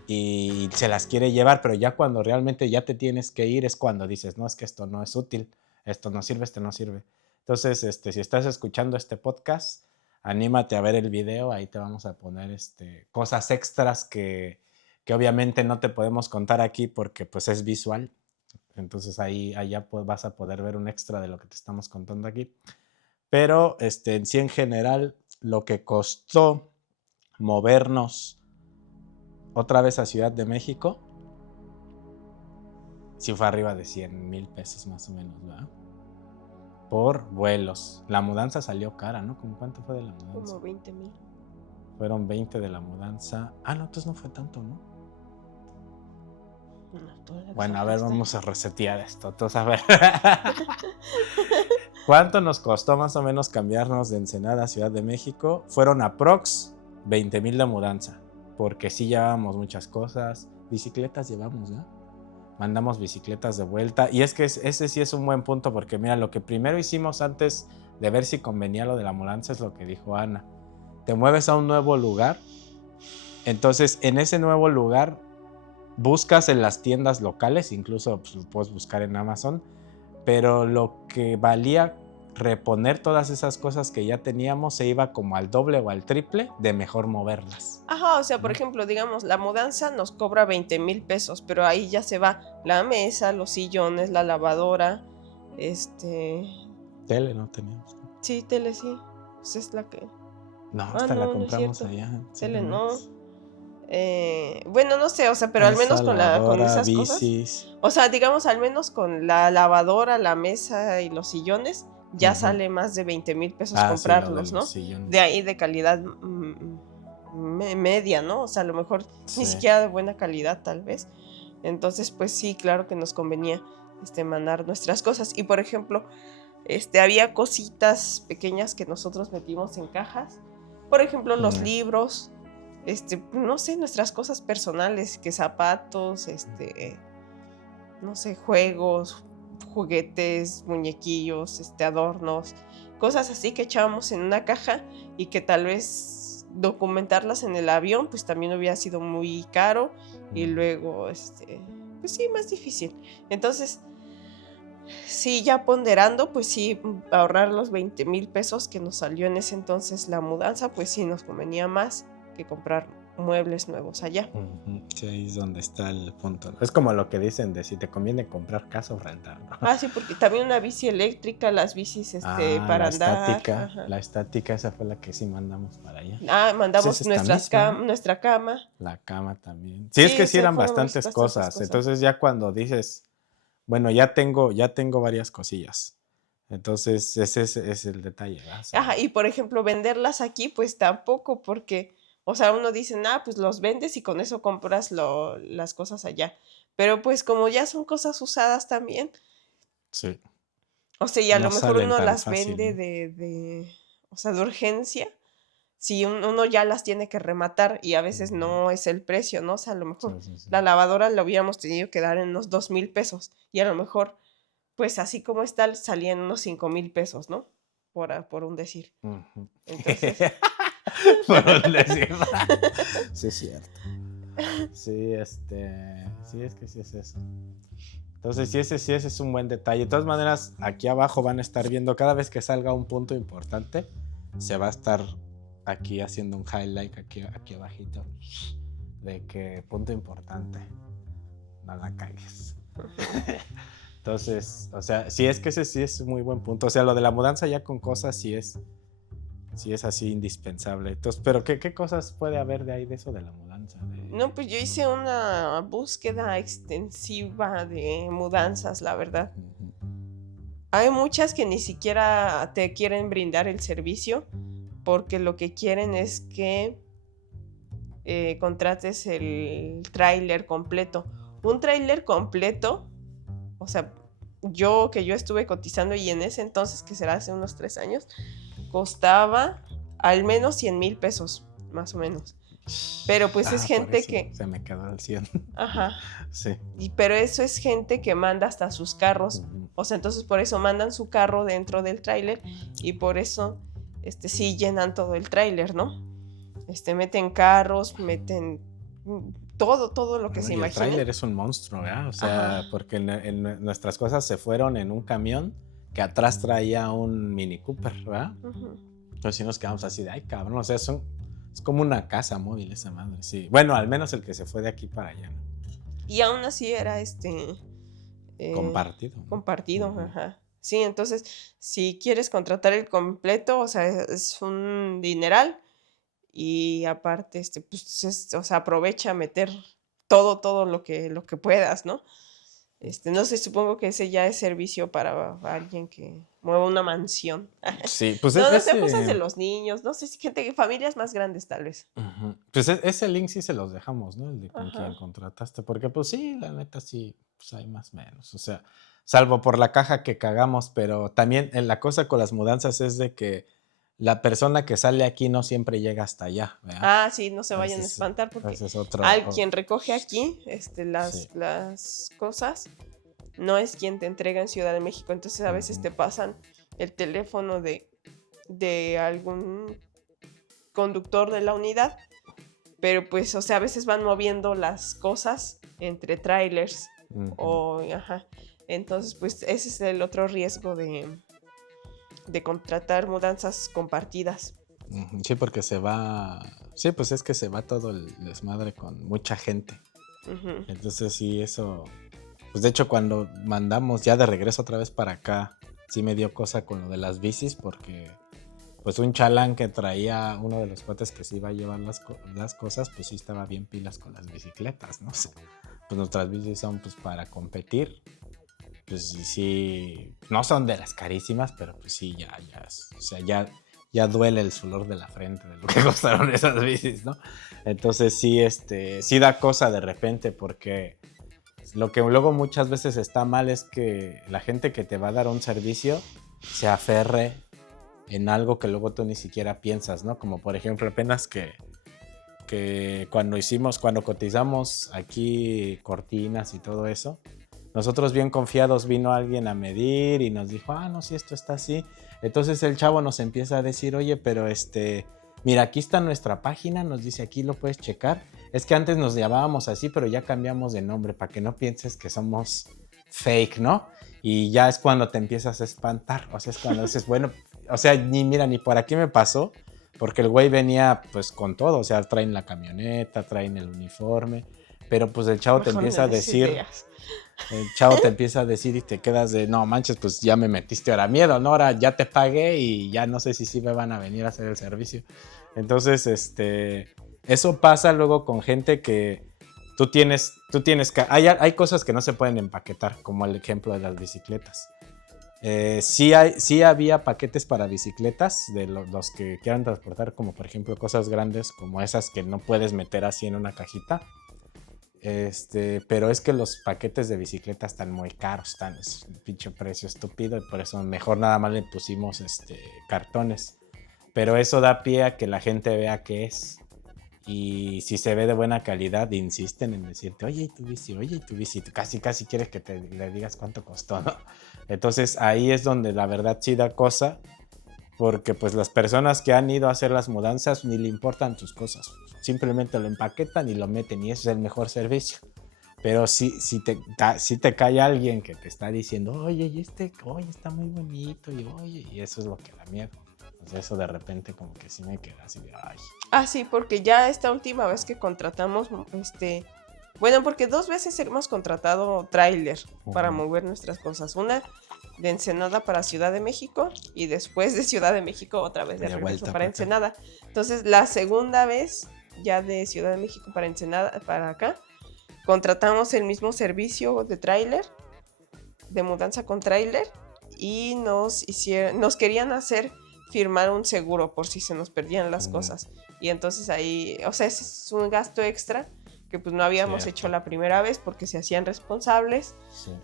y se las quiere llevar, pero ya cuando realmente ya te tienes que ir es cuando dices, no, es que esto no es útil, esto no sirve, esto no sirve. Entonces, si estás escuchando este podcast, anímate a ver el video, ahí te vamos a poner cosas extras que obviamente no te podemos contar aquí porque pues es visual. Entonces allá pues vas a poder ver un extra de lo que te estamos contando aquí. Pero en sí, en general, lo que costó movernos otra vez a Ciudad de México, sí fue arriba de 100,000 pesos más o menos, ¿verdad? Por vuelos. La mudanza salió cara, ¿no? ¿Cómo cuánto fue de la mudanza? Como 20,000. Fueron 20 de la mudanza. Ah, no, entonces no fue tanto, ¿no? No, bueno, a ver, vamos a resetear esto. Entonces, a ver. ¿Cuánto nos costó más o menos cambiarnos de Ensenada a Ciudad de México? Fueron aprox 20,000 de mudanza, porque sí llevábamos muchas cosas. Bicicletas llevamos, ¿no? Mandamos bicicletas de vuelta. Y es que ese sí es un buen punto, porque mira, lo que primero hicimos antes de ver si convenía lo de la mudanza es lo que dijo Ana. Te mueves a un nuevo lugar, entonces en ese nuevo lugar buscas en las tiendas locales, incluso pues, lo puedes buscar en Amazon, pero lo que valía reponer todas esas cosas que ya teníamos se iba como al doble o al triple de mejor moverlas. Ajá, o sea, por ejemplo, digamos, la mudanza nos cobra 20,000 pesos, pero ahí ya se va la mesa, los sillones, la lavadora, Tele no teníamos. Sí, tele sí, pues es la que... No, hasta la compramos no es allá. tele no. Bueno, no sé, o sea, pero al menos con esas bicis. cosas. O sea, digamos, al menos con la lavadora, la mesa y los sillones, ya sale más de 20,000 pesos comprarlos, sí, ¿no? sillones. De ahí de calidad media, ¿no? O sea, a lo mejor ni siquiera de buena calidad, tal vez. Entonces, pues sí, claro que nos convenía mandar nuestras cosas. Y por ejemplo, había cositas pequeñas que nosotros metimos en cajas. Por ejemplo, los libros, no sé, nuestras cosas personales, que zapatos, no sé, juegos, juguetes, muñequillos, adornos, cosas así que echábamos en una caja y que tal vez documentarlas en el avión pues también hubiera sido muy caro y luego, pues sí, más difícil. Entonces, sí, ya ponderando, pues sí, ahorrar los 20,000 pesos que nos salió en ese entonces la mudanza, pues sí nos convenía más que comprar muebles nuevos allá. Sí, ahí es donde está el punto. Es como lo que dicen de si te conviene comprar casa o rentar, ¿no? Ah, sí, porque también una bici eléctrica, las bicis para la andar. estática. Ajá. La estática, esa fue la que sí mandamos para allá. Mandamos Pues es esta misma, ¿no? nuestra cama. La cama también. Sí, es que sí eran bastantes cosas. Entonces ya cuando dices, bueno, ya tengo varias cosillas. Entonces ese es el detalle, ¿verdad? O sea, Ajá, y por ejemplo, venderlas aquí, pues tampoco, porque, o sea, uno dice, pues los vendes y con eso compras las cosas allá. Pero pues como ya son cosas usadas también, sí, o sea, y a no lo mejor salen uno tan las fácil, vende ¿no? o sea, de urgencia, si uno ya las tiene que rematar y a veces no es el precio, ¿no? O sea, a lo mejor Sí. la lavadora la hubiéramos tenido que dar en unos 2,000 pesos y a lo mejor, pues así como está, salía en unos 5,000 pesos, ¿no? Por un decir. Ujú. Entonces, Por un decir. Sí, es cierto. Sí, sí, es que sí es eso. Entonces, sí, ese es un buen detalle. De todas maneras, aquí abajo van a estar viendo, cada vez que salga un punto importante, se va a estar aquí haciendo un highlight aquí abajito de que punto importante, no la cagues. Entonces, o sea, sí es que ese sí es un muy buen punto. O sea, lo de la mudanza ya con cosas sí es así indispensable. Entonces, pero ¿qué cosas puede haber de ahí de eso de la mudanza? no, pues yo hice una búsqueda extensiva de mudanzas, la verdad. Hay muchas que ni siquiera te quieren brindar el servicio porque lo que quieren es que contrates el tráiler completo. Un tráiler completo, o sea, yo estuve cotizando y en ese entonces, que será hace unos 3 años, costaba al menos 100,000 pesos, más o menos. Pero pues es gente que... Se me quedó el 100. Ajá. Sí. Pero eso es gente que manda hasta sus carros. O sea, entonces por eso mandan su carro dentro del tráiler y por eso sí llenan todo el tráiler, ¿no? Meten carros, meten todo lo que se imagina. El tráiler es un monstruo, ¿verdad? O sea, ajá, porque en nuestras cosas se fueron en un camión que atrás traía un Mini Cooper, ¿verdad? Entonces sí nos quedamos así de, ay, cabrón, o sea, es como una casa móvil esa madre, sí. Bueno, al menos el que se fue de aquí para allá, ¿no? Y aún así era compartido, ¿no? Compartido, ajá. Sí, entonces, si quieres contratar el completo, o sea, es un dineral. Y aparte, pues, o sea, aprovecha a meter todo lo que puedas, ¿no? No sé, supongo que ese ya es servicio para alguien que mueva una mansión. Sí, pues no sé, cosas de los niños, no sé, familias más grandes tal vez. Pues ese link sí se los dejamos, ¿no? El de con quien contrataste, porque pues sí, la neta sí, pues hay más o menos, o sea, salvo por la caja que cagamos, pero también la cosa con las mudanzas es de que la persona que sale aquí no siempre llega hasta allá, ¿verdad? Sí, no se vayan a espantar porque quien recoge aquí las cosas no es quien te entrega en Ciudad de México, entonces a veces te pasan el teléfono de algún conductor de la unidad, pero pues, o sea, a veces van moviendo las cosas entre trailers entonces pues ese es el otro riesgo de contratar mudanzas compartidas. Sí, porque sí, pues es que se va todo el desmadre con mucha gente. Entonces sí, eso, pues de hecho cuando mandamos ya de regreso otra vez para acá, sí me dio cosa con lo de las bicis, porque pues un chalán que traía uno de los cuates que se iba a llevar las cosas, pues sí estaba bien pilas con las bicicletas, ¿no? O sea, pues nuestras bicis son pues para competir. Pues sí, no son de las carísimas, pero pues sí, o sea, ya duele el sudor de la frente de lo que costaron esas bicis, ¿no? Entonces sí, sí da cosa de repente, porque lo que luego muchas veces está mal es que la gente que te va a dar un servicio se aferre en algo que luego tú ni siquiera piensas, ¿no? Como por ejemplo apenas que cuando cotizamos aquí cortinas y todo eso, nosotros bien confiados vino alguien a medir y nos dijo, no, si esto está así. Entonces el chavo nos empieza a decir, oye, pero mira, aquí está nuestra página, nos dice, aquí lo puedes checar. Es que antes nos llamábamos así, pero ya cambiamos de nombre para que no pienses que somos fake, ¿no? Y ya es cuando te empiezas a espantar, o sea, es cuando dices, bueno, o sea, ni por aquí me pasó, porque el güey venía pues con todo, o sea, traen la camioneta, traen el uniforme, pero pues el chavo te Mejor empieza a me des decir, ideas. el chavo te empieza a decir y te quedas de, no manches, pues ya me metiste ahora miedo, ¿no? Ahora ya te pagué y ya no sé si sí me van a venir a hacer el servicio. Entonces, eso pasa luego con gente que tú tienes hay cosas que no se pueden empaquetar, como el ejemplo de las bicicletas. Sí había paquetes para bicicletas de los que quieran transportar, como por ejemplo cosas grandes como esas que no puedes meter así en una cajita. Pero es que los paquetes de bicicleta están muy caros, es un pinche precio estúpido y por eso mejor nada más le pusimos cartones. Pero eso da pie a que la gente vea qué es. Y si se ve de buena calidad, insisten en decirte, oye, ¿y tu bici? Oye, ¿y tu bici? Tú casi quieres que le digas cuánto costó, ¿no? Entonces ahí es donde la verdad sí da cosa, porque pues las personas que han ido a hacer las mudanzas ni le importan tus cosas. Simplemente lo empaquetan y lo meten y ese es el mejor servicio. Pero si te cae alguien que te está diciendo, oye, oye, está muy bonito, y oye, y eso es lo que da miedo. Entonces eso de repente como que sí me queda así de, ay. Ah, sí, porque ya esta última vez que contratamos, bueno, porque 2 veces hemos contratado tráiler para mover nuestras cosas. Una de Ensenada para Ciudad de México y después de Ciudad de México otra vez de regreso para Ensenada. Entonces, la segunda vez ya de Ciudad de México para Ensenada, para acá, contratamos el mismo servicio de tráiler, de mudanza con tráiler, y nos querían hacer firmar un seguro por si se nos perdían las cosas. Y entonces ahí, o sea, ese es un gasto extra que pues no habíamos hecho la primera vez porque se hacían responsables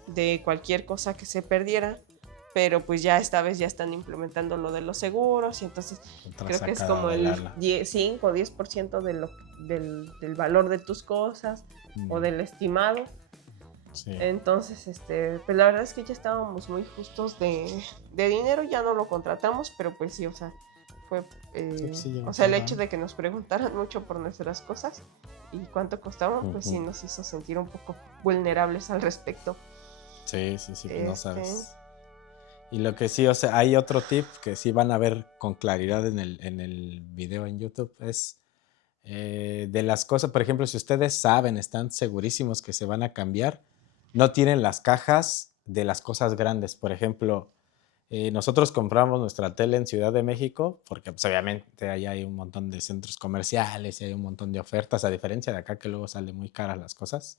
de cualquier cosa que se perdiera. Pero pues ya esta vez ya están implementando lo de los seguros y entonces creo que es como el 5 o 10% del valor de tus cosas o del estimado. Sí. Entonces, pues la verdad es que ya estábamos muy justos de dinero, ya no lo contratamos, pero pues sí, o sea, fue, o sea, el hecho de que nos preguntaran mucho por nuestras cosas y cuánto costaban, pues sí nos hizo sentir un poco vulnerables al respecto. Sí, pues no sabes. Y lo que sí, o sea, hay otro tip que sí van a ver con claridad en el video en YouTube, es de las cosas, por ejemplo, si ustedes saben, están segurísimos que se van a cambiar, no tienen las cajas de las cosas grandes. Por ejemplo, nosotros compramos nuestra tele en Ciudad de México porque pues, obviamente allá hay un montón de centros comerciales y hay un montón de ofertas, a diferencia de acá que luego sale muy caras las cosas.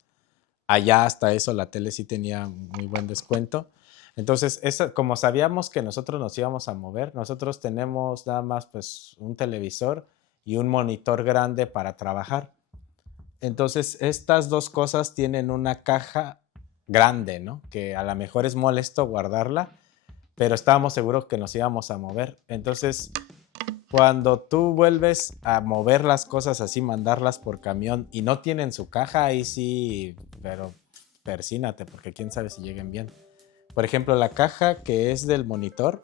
Allá hasta eso la tele sí tenía muy buen descuento. Entonces, como sabíamos que nosotros nos íbamos a mover, nosotros tenemos nada más pues un televisor y un monitor grande para trabajar. Entonces, estas dos cosas tienen una caja grande, ¿no? Que a lo mejor es molesto guardarla, pero estábamos seguros que nos íbamos a mover. Entonces, cuando tú vuelves a mover las cosas así, mandarlas por camión y no tienen su caja, ahí sí, pero persínate, porque quién sabe si lleguen bien. Por ejemplo, la caja que es del monitor,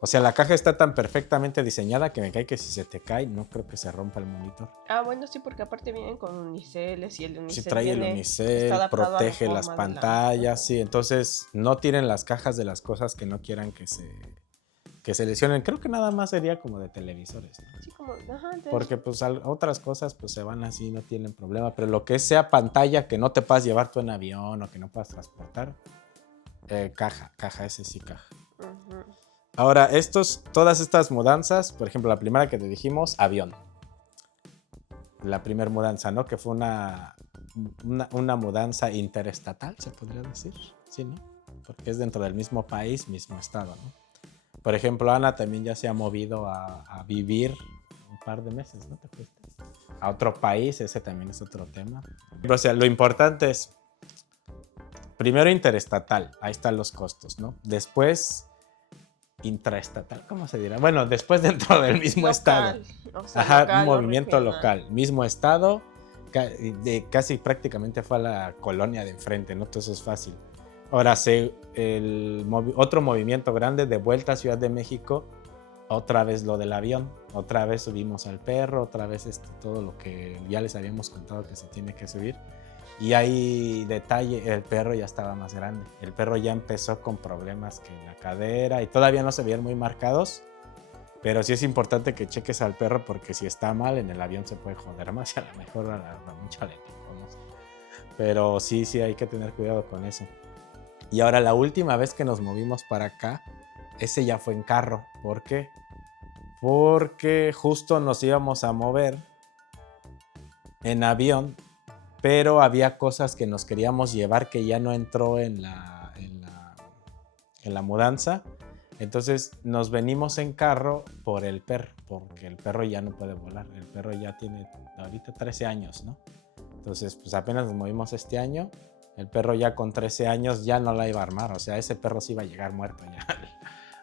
o sea, la caja está tan perfectamente diseñada que me cae que si se te cae, no creo que se rompa el monitor. Ah, bueno, sí, porque aparte vienen con uniceles y el unicel sí, trae el unicel, protege las pantallas, sí, entonces no tiren las cajas de las cosas que no quieran que se lesionen. Creo que nada más sería como de televisores, ¿no? Sí, como, porque pues otras cosas pues se van así, no tienen problema, pero lo que sea pantalla que no te puedas llevar tú en avión o que no puedas transportar, caja, ese sí caja. Ahora, todas estas mudanzas, por ejemplo, la primera que te dijimos, avión. La primera mudanza, ¿no? Que fue una mudanza interestatal, se podría decir, ¿sí, no? Porque es dentro del mismo país, mismo estado, ¿no? Por ejemplo, Ana también ya se ha movido a vivir un par de meses, ¿no? ¿Te fuiste? A otro país, ese también es otro tema. O sea, lo importante es, primero interestatal, ahí están los costos, ¿no? Después intraestatal, ¿cómo se dirá? Bueno, después dentro del mismo local, estado. O sea, local, un movimiento local, mismo estado, casi prácticamente fue a la colonia de enfrente, ¿no? Entonces es fácil. Ahora, otro movimiento grande de vuelta a Ciudad de México, otra vez lo del avión, otra vez subimos al perro, otra vez todo lo que ya les habíamos contado que se tiene que subir. Y hay detalle, el perro ya estaba más grande. El perro ya empezó con problemas que en la cadera y todavía no se veían muy marcados, Pero sí es importante que cheques al perro porque si está mal en el avión se puede joder más y a lo mejor a la mucha le picó, no sé. Pero sí hay que tener cuidado con eso. Y ahora la última vez que nos movimos para acá, ese ya fue en carro. ¿Por qué? Porque justo nos íbamos a mover en avión, pero había cosas que nos queríamos llevar que ya no entró en la mudanza. Entonces nos venimos en carro por el perro, porque el perro ya no puede volar. El perro ya tiene ahorita 13 años, ¿no? Entonces, pues apenas nos movimos este año. El perro ya con 13 años ya no la iba a armar. O sea, ese perro sí iba a llegar muerto ya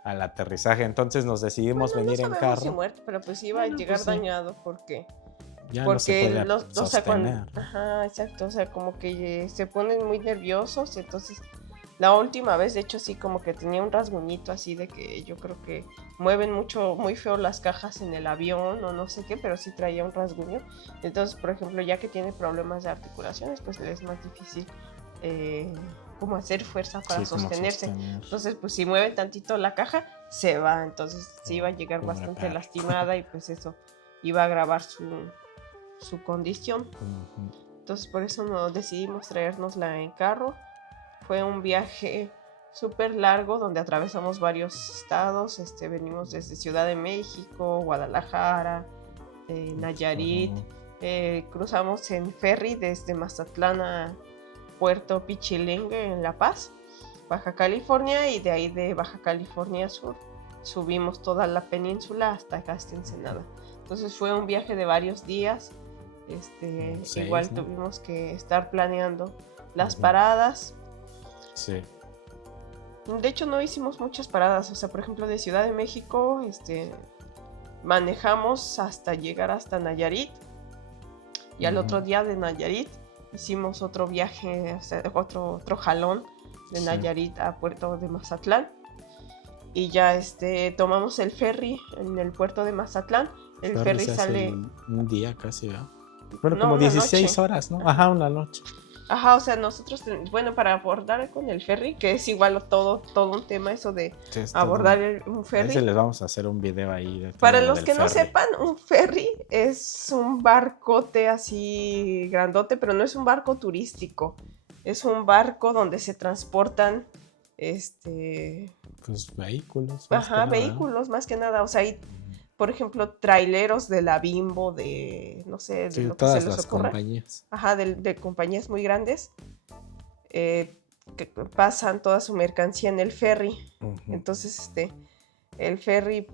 al aterrizaje. Entonces nos decidimos venir en carro. Si muerto, pero pues iba a llegar pues, dañado porque no se puede o sea, sostener. Ajá, exacto. O sea, como que se ponen muy nerviosos. Entonces, la última vez, de hecho, sí, como que tenía un rasguñito así de que yo creo que mueven muy feo las cajas en el avión o no sé qué, pero sí traía un rasguño. Entonces, por ejemplo, ya que tiene problemas de articulaciones, pues le es más difícil como hacer fuerza para sostenerse. Entonces, pues si mueve tantito la caja, se va. Entonces, sí iba a llegar bastante lastimada y pues eso iba a agravar su condición. Entonces, por eso no decidimos traérnosla en carro. Fue un viaje súper largo donde atravesamos varios estados. Venimos desde Ciudad de México, Guadalajara, Nayarit. Cruzamos en ferry desde Mazatlán a Puerto Pichilingue en La Paz, Baja California, y de ahí de Baja California Sur subimos toda la península hasta acá, hasta Ensenada. Entonces fue un viaje de varios días. Igual ¿no? Tuvimos que estar planeando las paradas. Sí. De hecho no hicimos muchas paradas, o sea, por ejemplo de Ciudad de México manejamos hasta llegar hasta Nayarit y al otro día de Nayarit hicimos otro viaje, o sea, otro jalón de Nayarit a Puerto de Mazatlán y ya tomamos el ferry en el puerto de Mazatlán. El ferry sale un día casi, ¿verdad? Bueno, como 16 horas, ¿no? Ajá, una noche. Ajá, o sea, nosotros, bueno, para abordar con el ferry, que es igual todo un tema eso de abordar un ferry. A ese les vamos a hacer un video ahí. Para los que no sepan, un ferry es un barcote así grandote, pero no es un barco turístico. Es un barco donde se transportan, pues vehículos. Ajá, vehículos más que nada, o sea, hay, por ejemplo, traileros de la Bimbo, de, no sé, de lo que se les ocurra. Compañías. Ajá, de compañías muy grandes, que pasan toda su mercancía en el ferry. Entonces, el ferry,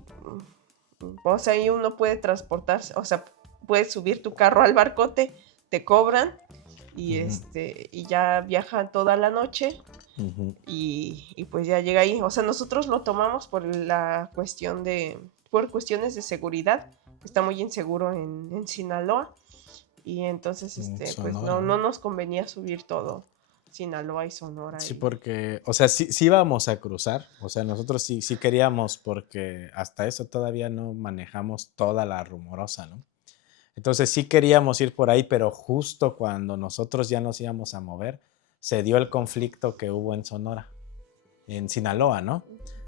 o sea, ahí uno puede transportarse, o sea, puedes subir tu carro al barcote, te cobran y, y ya viajan toda la noche. Y pues ya llega ahí. O sea, nosotros lo tomamos por cuestiones de seguridad. Está muy inseguro en Sinaloa. Y entonces, pues no nos convenía subir todo Sinaloa y Sonora. Sí, porque, o sea, sí íbamos a cruzar. O sea, nosotros sí queríamos, porque hasta eso todavía no manejamos toda la Rumorosa, ¿no? Entonces sí queríamos ir por ahí, pero justo cuando nosotros ya nos íbamos a mover, se dio el conflicto que hubo en Sonora, en Sinaloa, ¿no?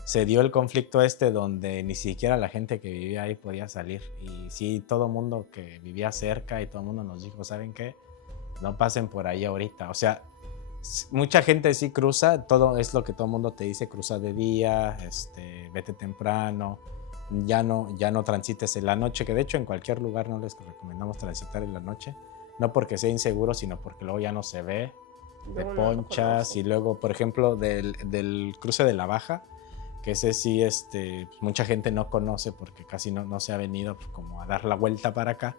Se dio el conflicto donde ni siquiera la gente que vivía ahí podía salir. Y sí, todo el mundo que vivía cerca y todo el mundo nos dijo, ¿saben qué? No pasen por ahí ahorita. O sea, mucha gente sí cruza, todo es lo que todo el mundo te dice, cruza de día, vete temprano, ya no transites en la noche, que de hecho en cualquier lugar no les recomendamos transitar en la noche, no porque sea inseguro, sino porque luego ya no se ve. De ponchas y luego, por ejemplo, del cruce de la Baja, que ese sí, mucha gente no conoce porque casi no se ha venido como a dar la vuelta para acá,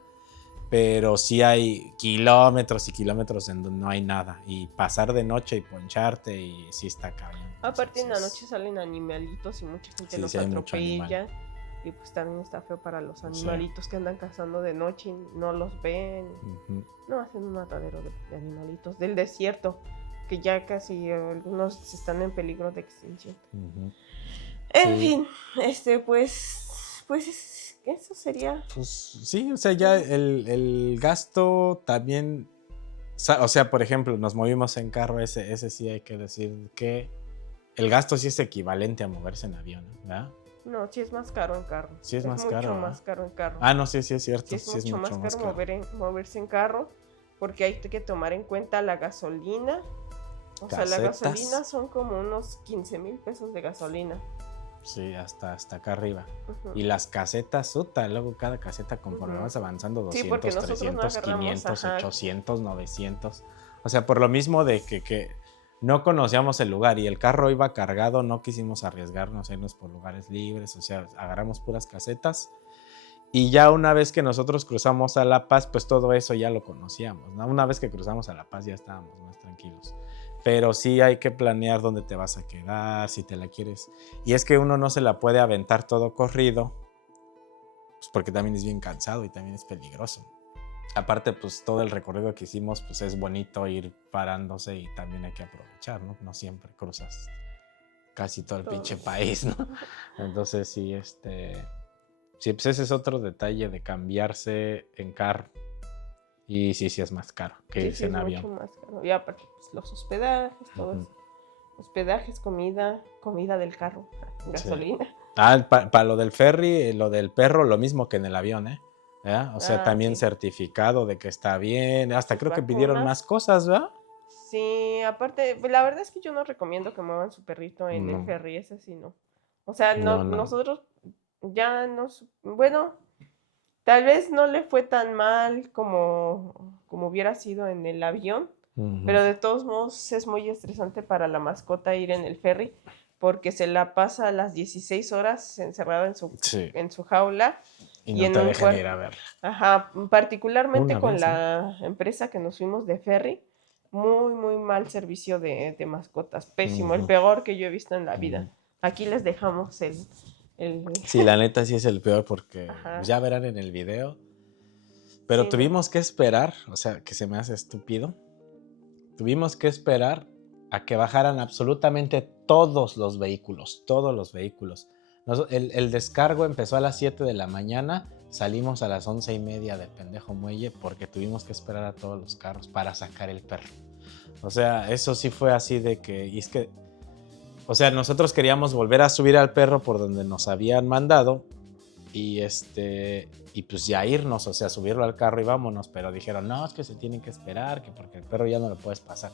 pero sí hay kilómetros y kilómetros en donde no hay nada y pasar de noche y poncharte y sí está cabrón. Aparte en la noche salen animalitos y mucha gente los atropella. Y pues también está feo para los animalitos que andan cazando de noche y no los ven. No, hacen un matadero de animalitos del desierto, que ya casi algunos están en peligro de extinción. En fin, pues eso sería. Pues sí, o sea, ya el gasto también, o sea, por ejemplo, nos movimos en carro, ese sí hay que decir que el gasto sí es equivalente a moverse en avión, ¿verdad? No, sí es más caro en carro. Sí es más mucho caro. más caro en carro. Ah, no, sí es cierto. Sí es mucho más caro caro. moverse en carro, porque hay que tomar en cuenta la gasolina. O sea, la gasolina son como unos 15,000 pesos de gasolina. Sí, hasta acá arriba. Uh-huh. Y las casetas, luego cada caseta conforme vas avanzando, 200, sí, 300, no 500, 800, 900. O sea, por lo mismo de que no conocíamos el lugar y el carro iba cargado, no quisimos arriesgarnos a irnos por lugares libres, o sea, agarramos puras casetas. Y ya una vez que nosotros cruzamos a La Paz, pues todo eso ya lo conocíamos, ¿no? Una vez que cruzamos a La Paz ya estábamos más tranquilos. Pero sí hay que planear dónde te vas a quedar, si te la quieres. Y es que uno no se la puede aventar todo corrido, pues porque también es bien cansado y también es peligroso. Aparte, pues todo el recorrido que hicimos, pues es bonito ir parándose y también hay que aprovechar, ¿no? No siempre cruzas casi todo el pinche país, ¿no? Entonces sí, sí, pues ese es otro detalle de cambiarse en carro. Y sí es más caro que irse en avión. Mucho más caro. Y aparte, pues, los hospedajes, todo eso. Hospedajes, comida del carro, gasolina. Sí. Para lo del ferry, lo del perro, lo mismo que en el avión, ¿eh? O sea, también certificado de que está bien. Hasta creo que pidieron más cosas, ¿verdad? Sí, aparte, la verdad es que yo no recomiendo que muevan su perrito en el ferry, ese sí no. O sea, nosotros ya nos... Bueno, tal vez no le fue tan mal como hubiera sido en el avión, pero de todos modos es muy estresante para la mascota ir en el ferry, porque se la pasa las 16 horas encerrada en su jaula. Y no te dejan ir a verla. Ajá, particularmente con la empresa que nos fuimos de ferry, muy, muy mal servicio de mascotas, pésimo, el peor que yo he visto en la vida. Aquí les dejamos el... Sí, la neta sí es el peor porque ya verán en el video. Pero tuvimos que esperar, o sea, que se me hace estúpido. Tuvimos que esperar a que bajaran absolutamente todos los vehículos. El descargo empezó a las 7 de la mañana, salimos a las 11:30 del pendejo muelle porque tuvimos que esperar a todos los carros para sacar el perro. O sea, eso sí fue así de que... Y es que, o sea, nosotros queríamos volver a subir al perro por donde nos habían mandado y pues ya irnos, o sea, subirlo al carro y vámonos, pero dijeron, no, es que se tienen que esperar, que porque el perro ya no lo puedes pasar.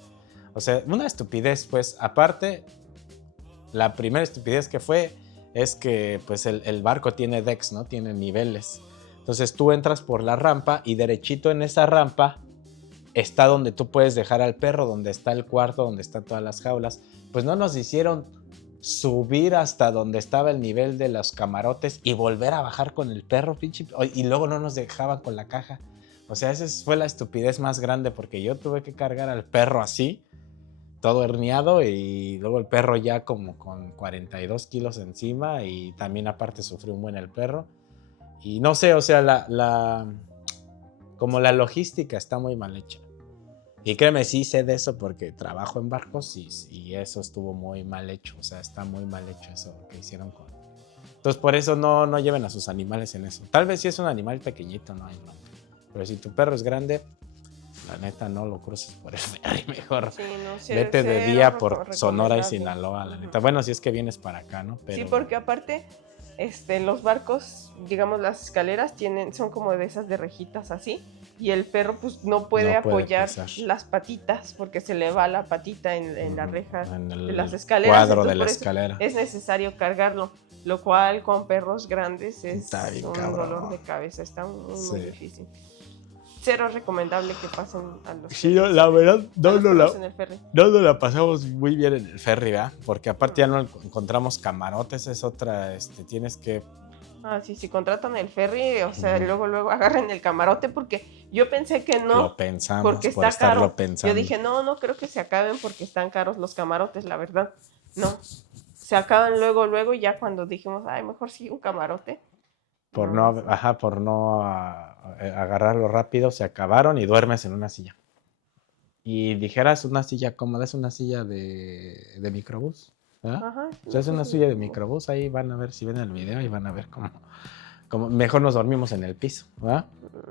O sea, una estupidez, pues, aparte, la primera estupidez que fue es que, pues, el barco tiene decks, ¿no? Tiene niveles. Entonces tú entras por la rampa y derechito en esa rampa está donde tú puedes dejar al perro, donde está el cuarto, donde están todas las jaulas. Pues no nos hicieron subir hasta donde estaba el nivel de los camarotes y volver a bajar con el perro, pinche, y luego no nos dejaban con la caja. O sea, esa fue la estupidez más grande porque yo tuve que cargar al perro así, todo herniado, y luego el perro ya como con 42 kilos encima y también aparte sufrió un buen el perro. Y no sé, o sea, como la logística está muy mal hecha. Y créeme, sí sé de eso porque trabajo en barcos y eso estuvo muy mal hecho. O sea, está muy mal hecho eso que hicieron con... Entonces, por eso no lleven a sus animales en eso. Tal vez si es un animal pequeñito, no hay bronca. Pero si tu perro es grande, la neta no lo cruces por el ferry. Mejor vete de día por Sonora y Sinaloa, la neta. Bueno, si es que vienes para acá, ¿no? Pero... Sí, porque aparte... los barcos, digamos, las escaleras son como de esas de rejitas así, y el perro pues no puede apoyar las patitas porque se le va la patita en la reja de las escaleras. Cuadro de la escalera. Es necesario cargarlo, lo cual con perros grandes es un dolor de cabeza, está muy difícil. Cero recomendable que pasen a los... Sí, la verdad, no la pasamos muy bien en el ferry, ¿verdad? Porque aparte ya no encontramos camarotes, es otra, tienes que... Sí, contratan el ferry, o sea, luego agarren el camarote, porque yo pensé que no. Lo pensamos, porque está caro. Yo dije, no creo que se acaben porque están caros los camarotes, la verdad. No, se acaban luego, y ya cuando dijimos, mejor sí un camarote. Por no agarrarlo rápido, se acabaron y duermes en una silla. Y dijeras una silla cómoda, es una silla de microbús. O sea, es una silla de microbús, ahí van a ver si ven el video y van a ver cómo mejor nos dormimos en el piso, ¿verdad?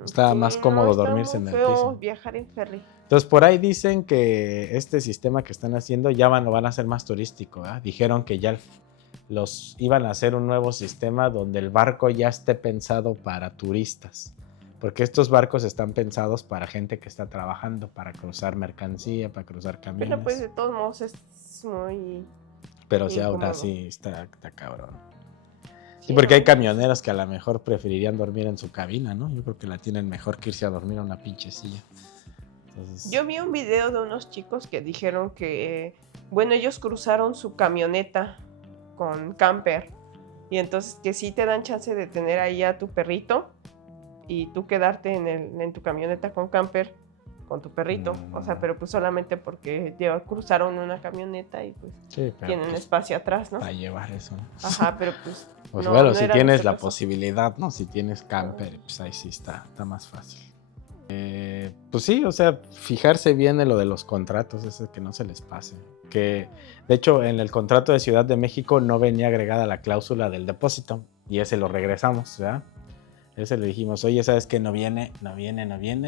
Está más cómodo dormirse en el piso. Viajar en ferry. Entonces por ahí dicen que este sistema que están haciendo ya lo van a hacer más turístico, ¿verdad? Dijeron que ya iban a hacer un nuevo sistema donde el barco ya esté pensado para turistas. Porque estos barcos están pensados para gente que está trabajando, para cruzar mercancía, para cruzar camiones. Pero pues de todos modos es muy... Pero sí, aún incómodo. así está cabrón. Sí, Sí, porque hay ¿no? camioneros que a lo mejor preferirían dormir en su cabina, ¿no? Yo creo que la tienen mejor que irse a dormir a una pinche silla. Entonces, Yo vi un video de unos chicos que dijeron que, bueno, ellos cruzaron su camioneta con camper y entonces que sí te dan chance de tener ahí a tu perrito y tú quedarte en tu camioneta con camper con tu perrito, o sea, pero pues solamente porque cruzaron una camioneta y pues sí, pero tienen pues, espacio atrás, ¿no? para llevar eso, ¿no? Ajá, pero pues Pues no, bueno, no si era tienes nuestro la caso. posibilidad, ¿no? Si tienes camper, pues ahí sí está más fácil. Pues sí, o sea, fijarse bien en lo de los contratos, eso que no se les pase. Que, de hecho, en el contrato de Ciudad de México no venía agregada la cláusula del depósito y ese lo regresamos, ¿verdad? Ese le dijimos, oye, ¿sabes qué? No viene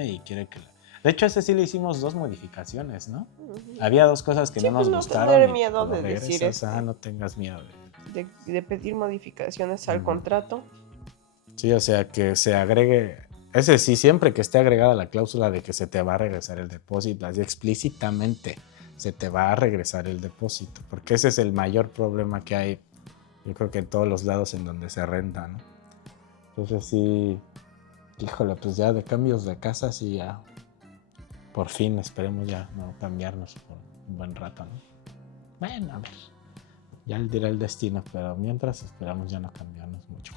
y quiere que... De hecho, ese sí le hicimos 2 modificaciones, ¿no? Ujú. Había 2 cosas que Sí, no nos pues no gustaron. tener y miedo lo de decir regresas. No tengas miedo de pedir modificaciones al contrato. Sí, o sea, que se agregue... Ese sí, siempre que esté agregada la cláusula de que se te va a regresar el depósito, así explícitamente se te va a regresar el depósito, porque ese es el mayor problema que hay, yo creo que en todos los lados en donde se renta, ¿no? Entonces sí, híjole, pues ya de cambios de casa, sí, ya, por fin esperemos ya no cambiarnos por un buen rato, ¿no? Bueno, a ver, ya dirá el destino, pero mientras esperamos ya no cambiarnos mucho.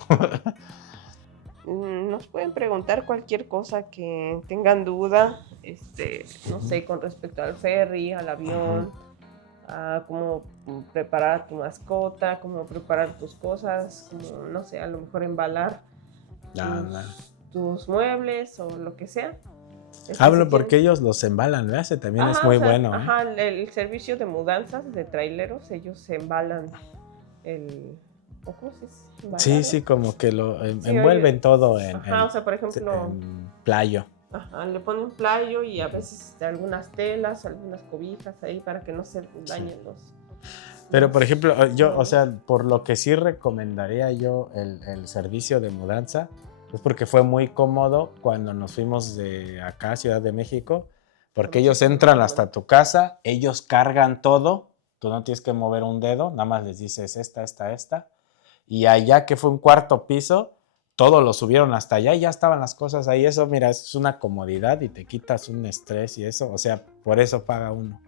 Nos pueden preguntar cualquier cosa que tengan duda, no sé, con respecto al ferry, al avión, a cómo preparar a tu mascota, cómo preparar tus cosas, como, no sé, a lo mejor embalar tus muebles o lo que sea. Hablo si porque tienen... ellos los embalan, ¿verdad? Ese también es Ajá, muy o sea, bueno. Ajá, el servicio de mudanzas de traileros, ellos embalan ¿o cómo se dice? Sí, sí, como que lo Sí, envuelven oye, todo en, ajá, o sea, por ejemplo, en playo. ajá, le ponen playo y a veces algunas telas, algunas cobijas ahí para que no se dañen los... Pero, por ejemplo, yo, o sea, por lo que sí recomendaría yo el servicio de mudanza, es porque fue muy cómodo cuando nos fuimos de acá a Ciudad de México, porque ellos entran hasta tu casa, ellos cargan todo, tú no tienes que mover un dedo, nada más les dices esta, y allá que fue un 4º piso, todo lo subieron hasta allá y ya estaban las cosas ahí. Eso, mira, es una comodidad y te quitas un estrés y eso, o sea, por eso paga uno,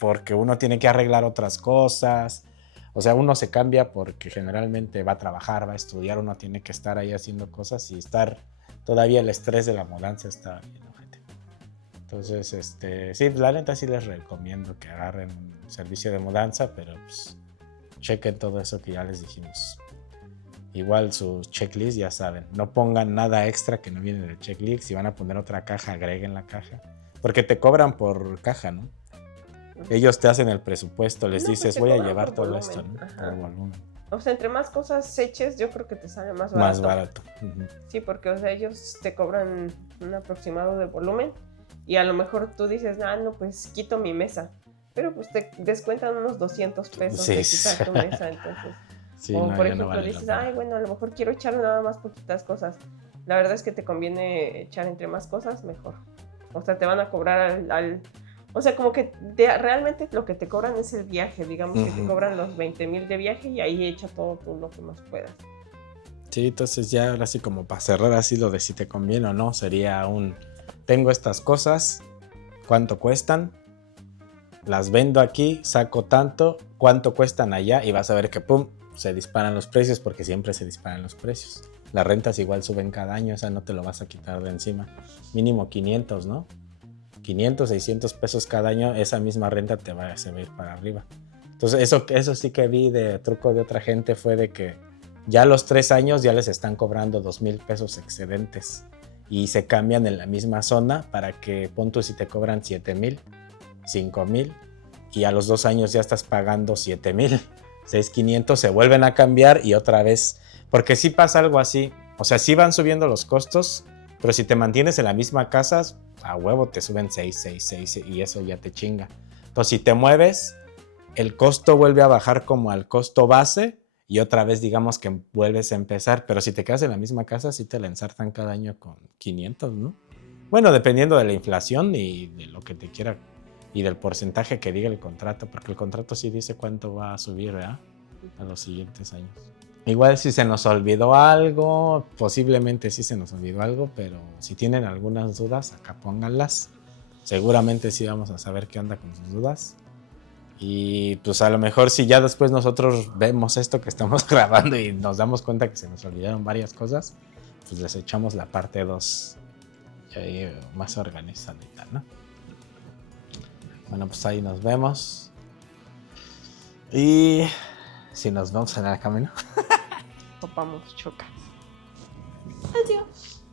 porque uno tiene que arreglar otras cosas, o sea, uno se cambia porque generalmente va a trabajar, va a estudiar, uno tiene que estar ahí haciendo cosas y estar, todavía el estrés de la mudanza está bien ojete. Entonces, sí, la neta sí les recomiendo que agarren un servicio de mudanza, pero pues chequen todo eso que ya les dijimos. Igual su checklist, ya saben, no pongan nada extra que no viene del checklist. Si van a poner otra caja, agreguen la caja, porque te cobran por caja, ¿no? Ellos te hacen el presupuesto, les dices, voy a llevar todo volumen, esto, ¿no? Por volumen. O sea, entre más cosas eches, yo creo que te sale más barato. Más barato. Sí, porque, o sea, ellos te cobran un aproximado de volumen y a lo mejor tú dices, no, pues quito mi mesa, pero pues te descuentan unos 200 pesos de quitar tu mesa, entonces... Sí, o no, por ejemplo, no vale dices, bueno, a lo mejor quiero echar nada más poquitas cosas. La verdad es que te conviene echar entre más cosas, mejor. O sea, te van a cobrar o sea, como que realmente lo que te cobran es el viaje. Digamos que te cobran los 20,000 de viaje y ahí echa todo tú lo que más puedas. Sí, entonces ya ahora sí como para cerrar así lo de si te conviene o no, sería tengo estas cosas, ¿cuánto cuestan? Las vendo aquí, saco tanto, ¿cuánto cuestan allá? Y vas a ver que pum, se disparan los precios, porque siempre se disparan los precios. Las rentas igual suben cada año, o sea, no te lo vas a quitar de encima. Mínimo 500, ¿no? 500, 600 pesos cada año, esa misma renta se va a ir para arriba. Entonces, eso sí que vi de truco de otra gente fue de que ya a los 3 años ya les están cobrando 2,000 pesos excedentes y se cambian en la misma zona para que, pon tú, si te cobran 7,000, 5,000 y a los 2 años ya estás pagando 7,000. 6,500 se vuelven a cambiar y otra vez, porque sí pasa algo así, o sea, sí van subiendo los costos, pero si te mantienes en la misma casa, a huevo te suben 6 y eso ya te chinga. Entonces, si te mueves, el costo vuelve a bajar como al costo base y otra vez digamos que vuelves a empezar, pero si te quedas en la misma casa, sí te la ensartan cada año con 500, ¿no? Bueno, dependiendo de la inflación y de lo que te quiera y del porcentaje que diga el contrato, porque el contrato sí dice cuánto va a subir, ¿verdad? A los siguientes años. Igual si se nos olvidó algo, posiblemente sí se nos olvidó algo, pero si tienen algunas dudas, acá pónganlas. Seguramente sí vamos a saber qué onda con sus dudas. Y pues a lo mejor si ya después nosotros vemos esto que estamos grabando y nos damos cuenta que se nos olvidaron varias cosas, pues les echamos la parte 2 y ahí más organizadita, ¿no? Bueno, pues ahí nos vemos. Y si nos vamos en el camino. Topamos, choca. Adiós.